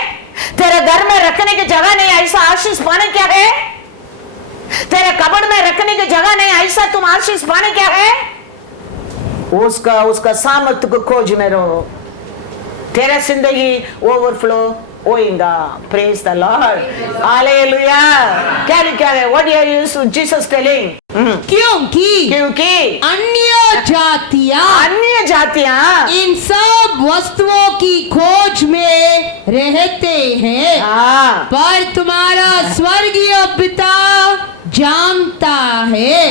तेरे घर में रखने की जगह नहीं, ऐसा आशीष पाने क्या है, तेरे कबड़ में रखने की जगह नहीं, ऐसा तुम आशीष पाने क्या है, उसका सामर्थ्य को खोज में रहो, तेरा जिंदगी ओवरफ्लो होएगा। Praise the Lord, hallelujah. क्या लिखा है, व्हाट आर जीसस टेलिंग, क्योंकि अन्य जातियां इन सब वस्तुओं की खोज में रहते हैं, पर तुम्हारा स्वर्गीय पिता जानता है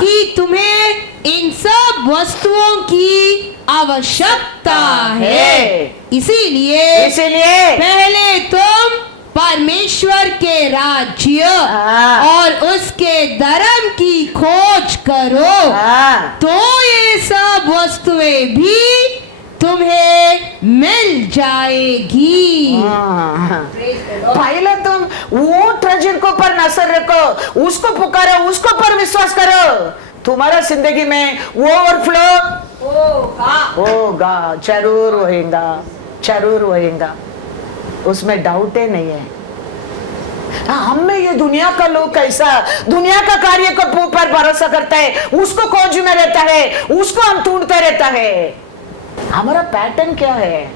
कि तुम्हें इन सब वस्तुओं की आवश्यकता है। इसीलिए पहले तुम परमेश्वर के राज्य और उसके धर्म की खोज करो, तो ये सब वस्तुएं भी तुम्हें मिल जाएगी। पहले तुम वो ट्रेजर को पर नजर रखो, उसको पुकारो, उसको पर विश्वास करो, तुम्हारा जिंदगी में ओवरफ्लो होगा, जरूर होएगा, जरूर होएगा, उसमें डाउट ही नहीं है। हम में ये दुनिया का लोग कैसा दुनिया का कार्य को ऊपर भरोसा करता है, उसको खोज में रहता है, उसको हम ढूंढते रहता है। हमारा पैटर्न क्या है,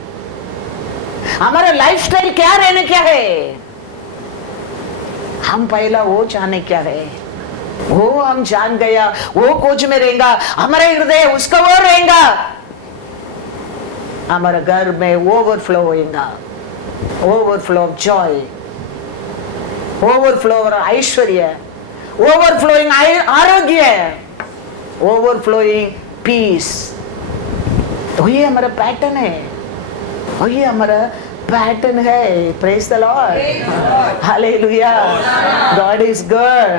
हमारा लाइफस्टाइल क्या रहने क्या है, हम पहला वो जाने क्या है, वो हम जान गया, वो खोज में रहेगा, हमारा हृदय उसका वो रहेगा। हमारे घर में ओवरफ्लो होगा, overflow of Joy, overflow of Aishwarya, overflowing आरोग्य, ओवरफ्लोइंग पीस। तो ये हमारा पैटर्न है, और ये हमारा पैटर्न है। Praise the Lord, hallelujah, God is good.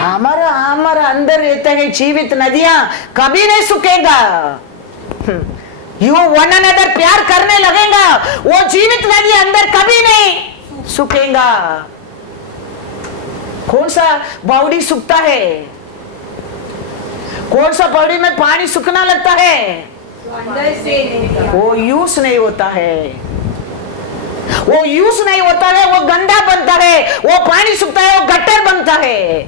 हमारा हमारा अंदर रहता है जीवित नदियां, कभी नहीं सूखेगा। यू वन अनदर प्यार करने लगेगा, वो जीवित नदी अंदर कभी नहीं सूखेगा। कौन सा बावड़ी सूखता है? कौन सा बावड़ी में पानी सूखना लगता है? वो यूज नहीं होता है, वो यूज नहीं होता है, वो गंदा बनता है, वो पानी सूखता है, वो गटर बनता है।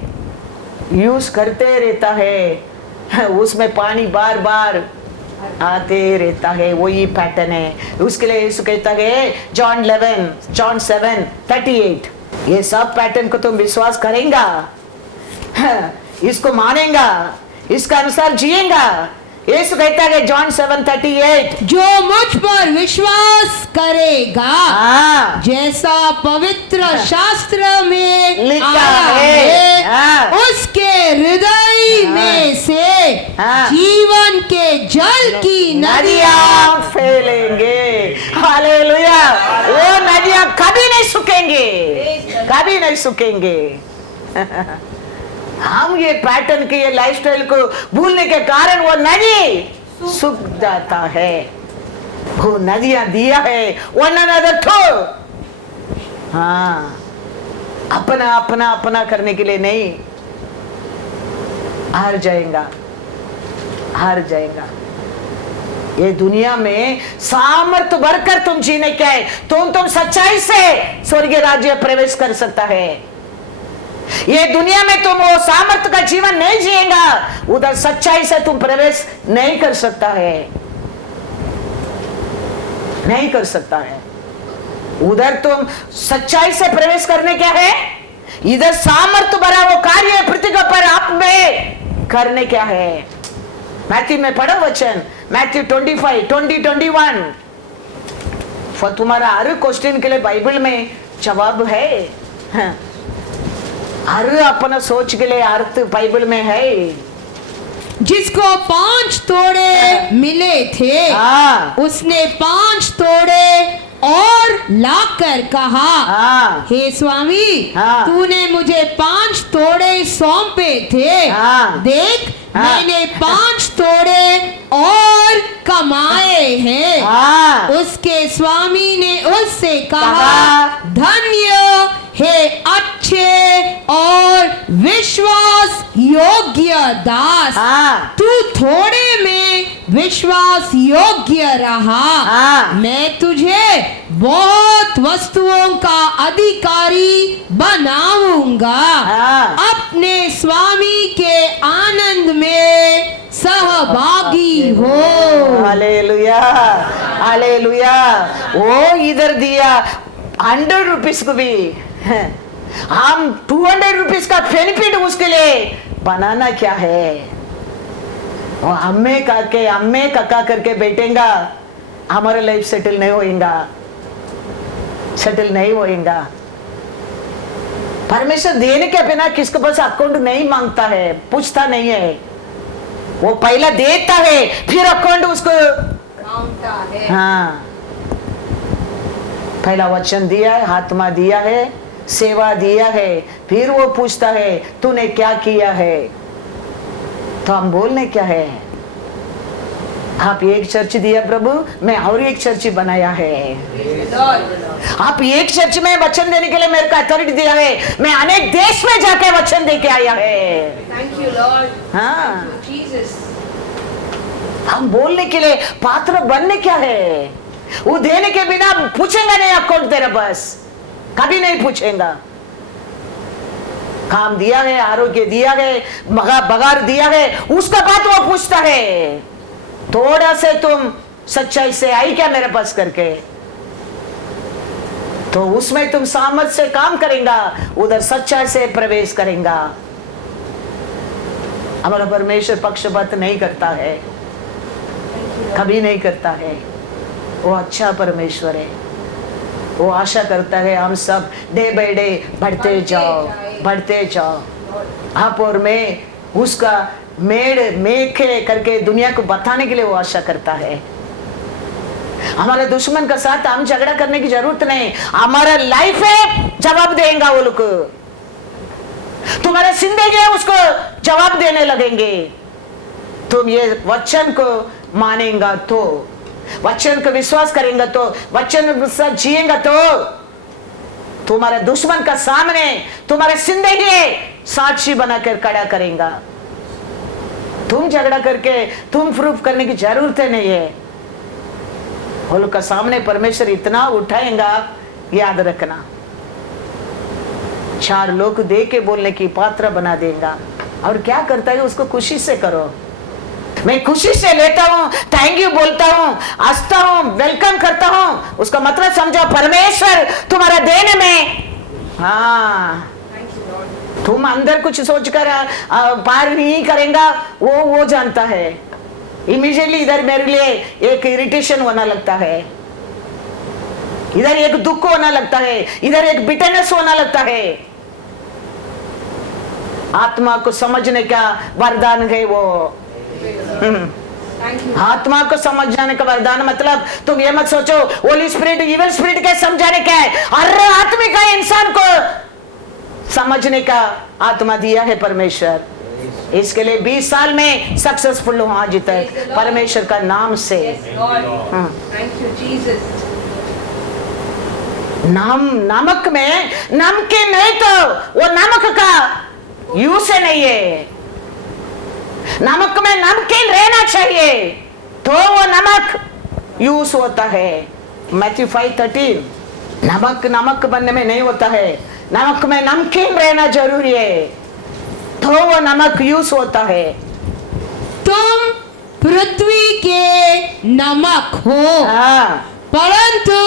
यूज करते रहता है, उसमें पानी बार बार आते रहता है। वही पैटर्न है। उसके लिए यीशु कहता है जॉन 7:38, ये सब पैटर्न को तुम विश्वास करेंगा, इसको मानेगा, इसका अनुसार जिएगा। यीशु कहता है जॉन 7:38, जो मुझ पर विश्वास करेगा, जैसा पवित्र शास्त्र में लिखा है, उसके हृदय में से जीवन के जल की नदियां फैलेंगे। हालेलुया, वो नदियां कभी नहीं सूखेंगे, कभी नहीं सूखेंगे। हम ये पैटर्न के, ये लाइफस्टाइल को भूलने के कारण वो नदी सूख जाता है। वो नदियां दिया है, वन अनदर थ्रू। हाँ, अपना अपना अपना करने के लिए नहीं, हार जाएगा, हार जाएगा। ये दुनिया में सामर्थ्य भरकर तुम जीने क्या है, तुम सच्चाई से स्वर्गीय राज्य प्रवेश कर सकता है। ये दुनिया में तुम वो सामर्थ्य का जीवन नहीं जिएगा, उधर सच्चाई से तुम प्रवेश नहीं कर सकता है, नहीं कर सकता है। उधर तुम सच्चाई से प्रवेश करने क्या है, इधर सामर्थ्य भरा वो कार्य पृथ्वी पर आप में करने क्या है। मैथ्यू में पढ़ो वचन, मैथ्यू 25:20-21। तुम्हारा हर क्वेश्चन के लिए बाइबल में जवाब है। हर अपना सोच के लिए अर्थ बाइबल में है। जिसको 5 तोड़े मिले थे, उसने 5 तोड़े और लाकर कहा, हे स्वामी, तूने मुझे 5 तोड़े सौंपे थे, देख मैंने 5 तोड़े और कमाए हैं। उसके स्वामी ने उससे कहा, धन्य हे अच्छे और विश्वास योग्य दास, तू थोड़े में विश्वास योग्य रहा, मैं तुझे बहुत वस्तुओं का अधिकारी बनाऊंगा। अपने स्वामी के आनंद में सहभागी हो। Hallelujah, hallelujah. वो इधर दिया 100 रुपीज को भी, हम 200 रुपीज का बेनिफिट उसके लिए बनाना क्या है। वो अम्मे काका करके बैठेगा, हमारा लाइफ सेटल नहीं होएगा, सेटल नहीं होएगा। परमेश्वर देने के बिना किसके पास अकाउंट नहीं मांगता है, पूछता नहीं है। वो पहला देता है, फिर अकाउंट उसको मांगता है। हाँ, पहला वचन दिया है, आत्मा दिया है, सेवा दिया है, फिर वो पूछता है तूने क्या किया है। तो हम बोलने क्या है, आप एक चर्च दिया प्रभु, मैं और एक चर्च बनाया है। आप एक चर्च में वचन देने के लिए मेरे को अथॉरिटी दिया है, मैं अनेक देश में जाके वचन दे के आया है। Thank you Lord. हाँ, हम बोलने के लिए पात्र बनने क्या है। वो देने के बिना पूछेगा नहीं अकाउंट तेरा, बस कभी नहीं पूछेगा। काम दिया है, आरोग्य दिया है, बगार दिया है, उसका बात वो पूछता है थोड़ा से तुम सच्चाई से आई क्या मेरे पास करके, तो उसमें तुम सामर्थ से काम करेगा, उधर सच्चाई से प्रवेश करेगा। हमारा परमेश्वर पक्षपात नहीं करता है, कभी नहीं करता है। वो अच्छा परमेश्वर है। वो आशा करता है हम सब डे बाय डे बढ़ते जाओ। आप और मैं उसका मेड़ मेखे करके दुनिया को बताने के लिए वो आशा करता है। हमारे दुश्मन का साथ हम झगड़ा करने की जरूरत नहीं। हमारा लाइफ है, जवाब देगा वो लोग। तुम्हारा जिंदगी है, उसको जवाब देने लगेंगे। तुम ये वचन को मानेगा तो, वचन को विश्वास करेंगे तो, वचन के साथ जिएगा तो तुम्हारे दुश्मन का सामने तुम्हारे जिंदगी साक्षी बनाकर खड़ा करेगा। तुम झगड़ा करके तुम प्रूफ करने की जरूरत नहीं है। वो लोग का सामने परमेश्वर इतना उठाएगा, याद रखना। 4 लोग दे के बोलने की पात्र बना देगा। और क्या करता है, उसको खुशी से करो। मैं खुशी से लेता हूँ, थैंक यू बोलता हूँ, हंसता हूँ, वेलकम करता हूँ। उसका मतलब समझो, परमेश्वर तुम्हारा देने में, हाँ, तुम अंदर कुछ सोचकर पार नहीं करेगा, वो जानता है। इमीडिएटली इधर मेरे लिए एक इरिटेशन होना लगता है, इधर एक दुख होना लगता है, इधर एक बिटरनेस होना लगता है। आत्मा को समझने का वरदान है वो। आत्मा को समझ जाने का वरदान मतलब तुम ये मत सोचो होली स्पिरिट इविल स्पिरिट के समझाने का है। हर आत्मिक का इंसान को समझने का आत्मा दिया है परमेश्वर। इसके लिए 20 साल में सक्सेसफुल हूं आज तक परमेश्वर का नाम से। नमक में नमकीन नहीं तो वो नमक का यूज नहीं है। नमक में नमकीन रहना चाहिए तो वो नमक यूज होता है। मैथ्यू 5:13 नमक बनने में नहीं होता है, नमक में नमकीन रहना जरूरी है तो वो नमक यूज होता है। तुम पृथ्वी के नमक हो, परंतु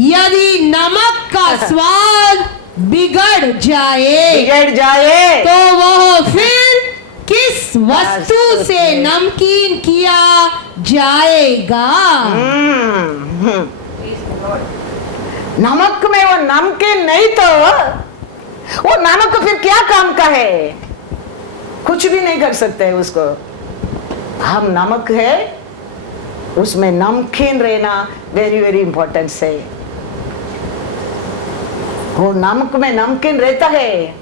यदि नमक का स्वाद बिगड़ जाए तो वह फिर किस वस्तु से नमकीन किया जाएगा। नमक में वो नमकीन नहीं तो वो नमक फिर क्या काम का है, कुछ भी नहीं कर सकते हैं उसको। हम नमक है, उसमें नमकीन रहना वेरी वेरी इंपॉर्टेंट है। वो नमक में नमकीन रहता है,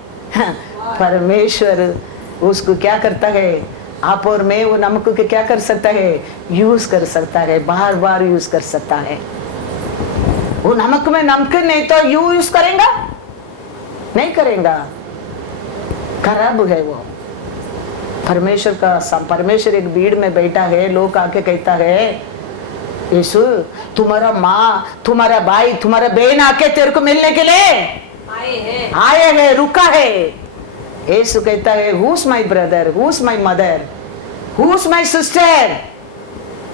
परमेश्वर उसको क्या करता है, आप और मैं वो नमक को क्या कर सकता है, यूज कर सकता है, बार बार यूज कर सकता है। वो नमक में नमकीन नहीं तो यूज करेगा नहीं करेगा, खराब है वो। परमेश्वर परमेश्वर एक भीड़ में बैठा है, लोग आके कहता है यीशु तुम्हारा माँ तुम्हारा भाई तुम्हारा बहन आके तेरे को मिलने के लिए आए हैं रुका है। यीशु कहता है who's my brother, who's my mother, who's my sister.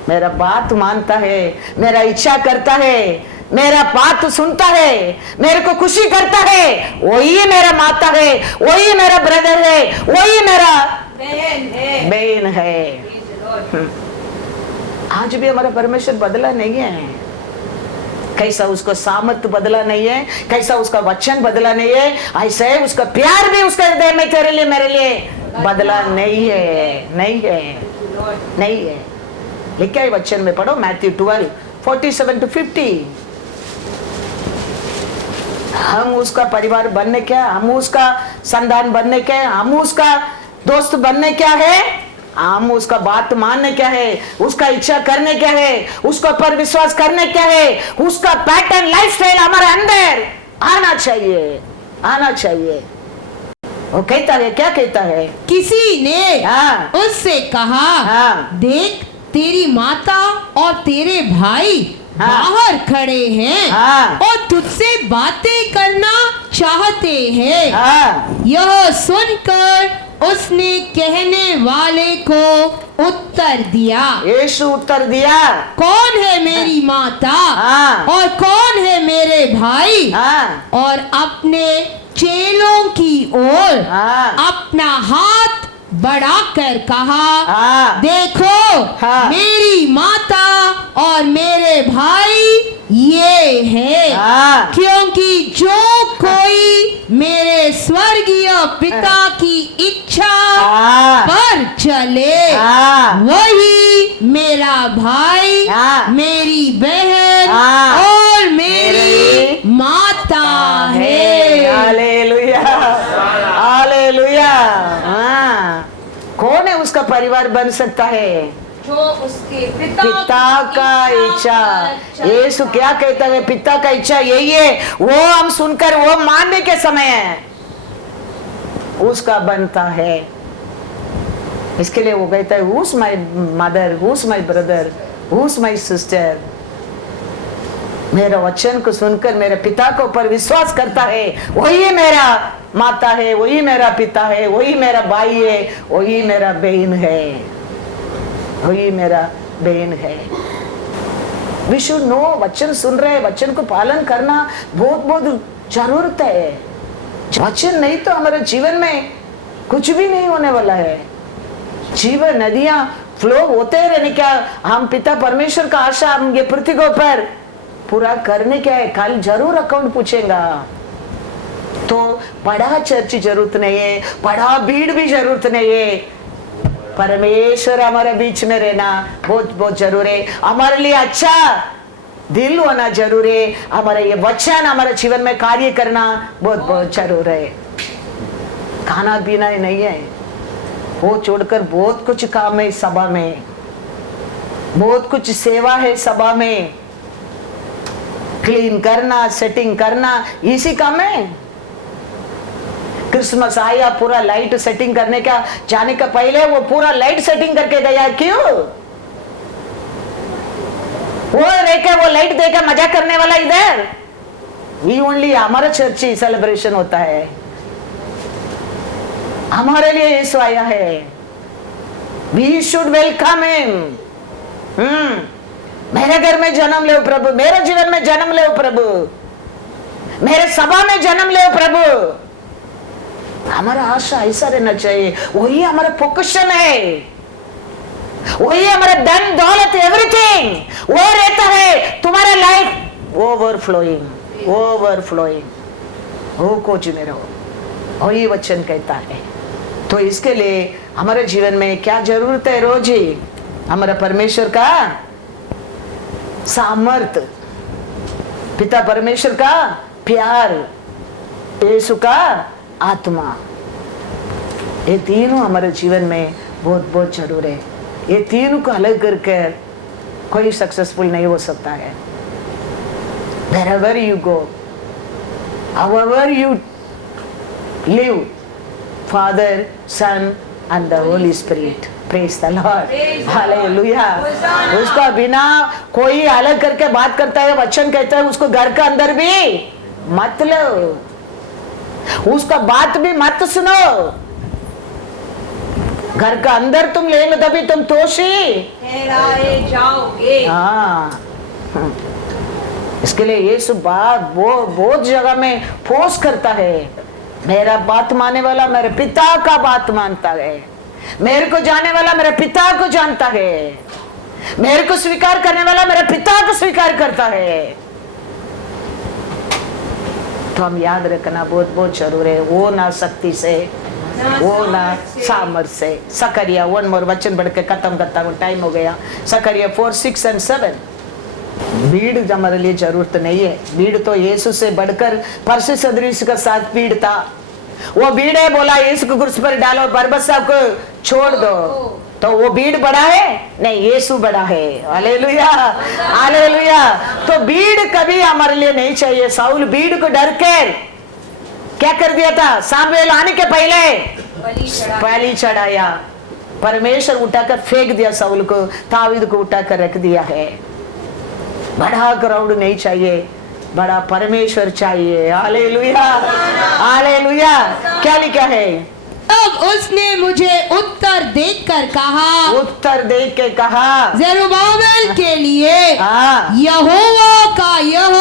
मेरा बात मानता है, मेरा इच्छा करता है, मेरा बात सुनता है, मेरे को खुशी करता है, वही मेरा माता है, वही मेरा ब्रदर है, वही मेरा बहन है। आज भी हमारा परमेश्वर बदला नहीं है। कैसा उसका सामर्थ्य बदला नहीं है, कैसा उसका वचन बदला नहीं है, ऐसा है उसका प्यार भी उसके हृदय में तेरे लिए मेरे लिए बदला नहीं है, नहीं है, नहीं है। लिखा है वचन में, पढ़ो मैथ्यू 12:47-50। हम उसका परिवार बनने क्या, हम उसका संतान बनने क्या है, हम उसका दोस्त बनने क्या है, हम उसका बात मानने क्या है, उसका इच्छा करने क्या है, उसका पर विश्वास करने क्या है, उसका पैटर्न लाइफस्टाइल हमारे अंदर आना चाहिए, आना चाहिए। वो कहता है, क्या कहता है, किसी ने उससे कहा देख तेरी माता और तेरे भाई बाहर खड़े हैं और तुझसे बातें करना चाहते हैं। यह सुनकर उसने कहने वाले को उत्तर दिया, यीशु उत्तर दिया, कौन है मेरी माता और कौन है मेरे भाई, और अपने चेलों की ओर अपना हाथ बढ़ाकर कहा, हाँ। देखो हाँ। मेरी माता और मेरे भाई ये है, हाँ। क्योंकि जो कोई मेरे स्वर्गीय पिता की इच्छा हाँ। पर चले हाँ। वही मेरा भाई, हाँ। मेरी बहन हाँ। और मेरी माता है। Hallelujah, hallelujah. हाँ, कौन है उसका परिवार बन सकता है? जो उसके पिता का इच्छा। यीशु क्या कहता है? पिता का इच्छा यही है, वो हम सुनकर वो मानने के समय है उसका बनता है। इसके लिए वो कहता है, who's my mother, who's my brother, who's my sister। मेरा वचन को सुनकर मेरे पिता के ऊपर विश्वास करता है, वही मेरा माता है, वही मेरा पिता है, वही मेरा भाई है, वही मेरा बहन है, वही मेरा बहन है। वी शुड नो, वचन सुन रहे, वचन को पालन करना बहुत बहुत जरूरत है। वचन नहीं तो हमारे जीवन में कुछ भी नहीं होने वाला है। जीवन नदियां फ्लो होते रहने, क्या हम पिता परमेश्वर का आशा हम ये पृथ्वी के ऊपर पूरा करने क्या है, कल जरूर अकाउंट पूछेगा। तो बड़ा चर्च जरूरत नहीं है, बड़ा भीड़ भी जरूरत नहीं है। परमेश्वर हमारे बीच में रहना बहुत बहुत जरूरी है। हमारे लिए अच्छा दिल होना जरूरी है। हमारे ये वचन हमारे जीवन में कार्य करना बहुत बहुत जरूरी है। खाना पीना ही नहीं है, वो छोड़कर बहुत कुछ काम है सभा में, बहुत कुछ सेवा है सभा में। क्लीन करना, सेटिंग करना, इसी काम है। क्रिसमस आया, पूरा लाइट सेटिंग करने का जाने का पहले वो पूरा लाइट सेटिंग करके गया। क्यों? वो रहकर वो लाइट देकर मजा करने वाला इधर ये ओनली हमारा चर्च सेलिब्रेशन होता है। हमारे लिए यीशु आया है, वी शुड वेलकम हिम। मेरे घर में जन्म ले प्रभु, मेरे जीवन में जन्म ले प्रभु, मेरे सभा में जन्म ले प्रभु। हमारा आशा ऐसा रहना चाहिए, वही हमारा फोकशन है, वही हमारा धन दौलत एवरीथिंग वो रहता है। तुम्हारा लाइफ ओवरफ्लोइंग, ओवरफ्लोइंग हो कुछ में रहो, वही वचन कहता है। तो इसके लिए हमारे जीवन में क्या जरूरत है? रोज ही हमारा परमेश्वर का सामर्थ, पिता परमेश्वर का प्यार, यीशु का आत्मा, ये तीनों हमारे जीवन में बहुत बहुत जरूर है। ये तीनों को अलग करके कोई सक्सेसफुल नहीं हो सकता है। Wherever you go, however you live, Father, Son and the Holy Spirit. Praise the Lord. Hallelujah. उसका बिना कोई अलग करके बात करता है, वचन कहता है, उसको घर के अंदर भी मत लो, उसका बात भी मत सुनो। घर का अंदर तुम ले लो तभी तुम तोशी जाओगे। हाँ, इसके लिए यीशु बात वो बहुत जगह में फोर्स करता है। मेरा बात मानने वाला मेरे पिता का बात मानता है, मेरे को जाने वाला मेरे पिता को जानता है, मेरे को स्वीकार करने वाला मेरे पिता को स्वीकार करता है। तो हम याद रखना बहुत बहुत जरूरी है। वो ना शक्ति से, वो ना सामर्थ से। सकरिया 1 मोर वचन बढ़ के खत्म करता हूँ, टाइम हो गया। सकरिया 4, 6 and 7। भीड़ हमारे लिए जरूरत नहीं है। भीड़ तो यीशु से बढ़कर परसे सदृश का साथ भीड़ था। वो भीड़ है, बोला यीशु को क्रूस पर डालो, बरबस साहब को छोड़ दो। तो वो भीड़ बड़ा है? नहीं, यीशु बड़ा है। Hallelujah, hallelujah. तो भीड़ कभी हमारे लिए नहीं चाहिए। साउल भीड़ को डर कर क्या कर दिया था? सामुएल आने के पहले बलि चढ़ाया। परमेश्वर उठाकर फेंक दिया साउल को, दाऊद को उठाकर रख दिया है। बड़ा क्राउड नहीं चाहिए, बड़ा परमेश्वर चाहिए। Hallelujah, hallelujah. क्या लिखा है? तब उसने मुझे उत्तर देकर कहा, उत्तर देख के कहा, जरुब्बाबेल के लिए हाँ, यहोवा का यह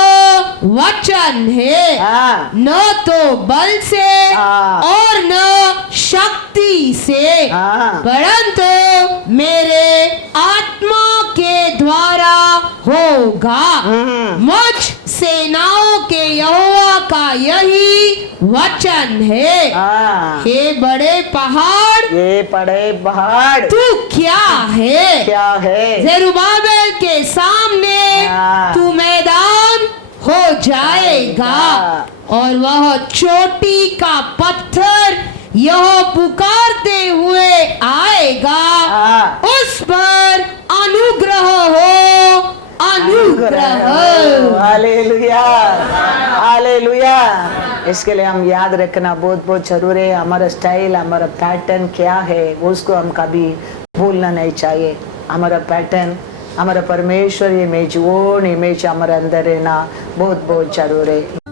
वचन है, हाँ, न तो बल से हाँ, और न शक्ति से हाँ। परंतु मेरे आत्मा के द्वारा होगा। मुझ सेनाओं के यहोवा का यही वचन है। हाँ। हे बड़े पहाड़, ये बड़े पहाड़ तू क्या है? क्या है? जेरुब्बाबेल के सामने हाँ। तू मैदान हो जाएगा और वह चोटी का पत्थर यह पुकारते हुए आएगा, हाँ। उस पर अनुग्रह हो, अनुग्रह। Hallelujah, hallelujah. इसके लिए हम याद रखना बहुत बहुत जरूरी है। हमारा स्टाइल, हमारा पैटर्न क्या है उसको हम कभी भूलना नहीं चाहिए। हमारा पैटर्न, हमारा परमेश्वर इमेज, वो इमेज हमारे अंदर रहना बहुत बहुत जरूरी है।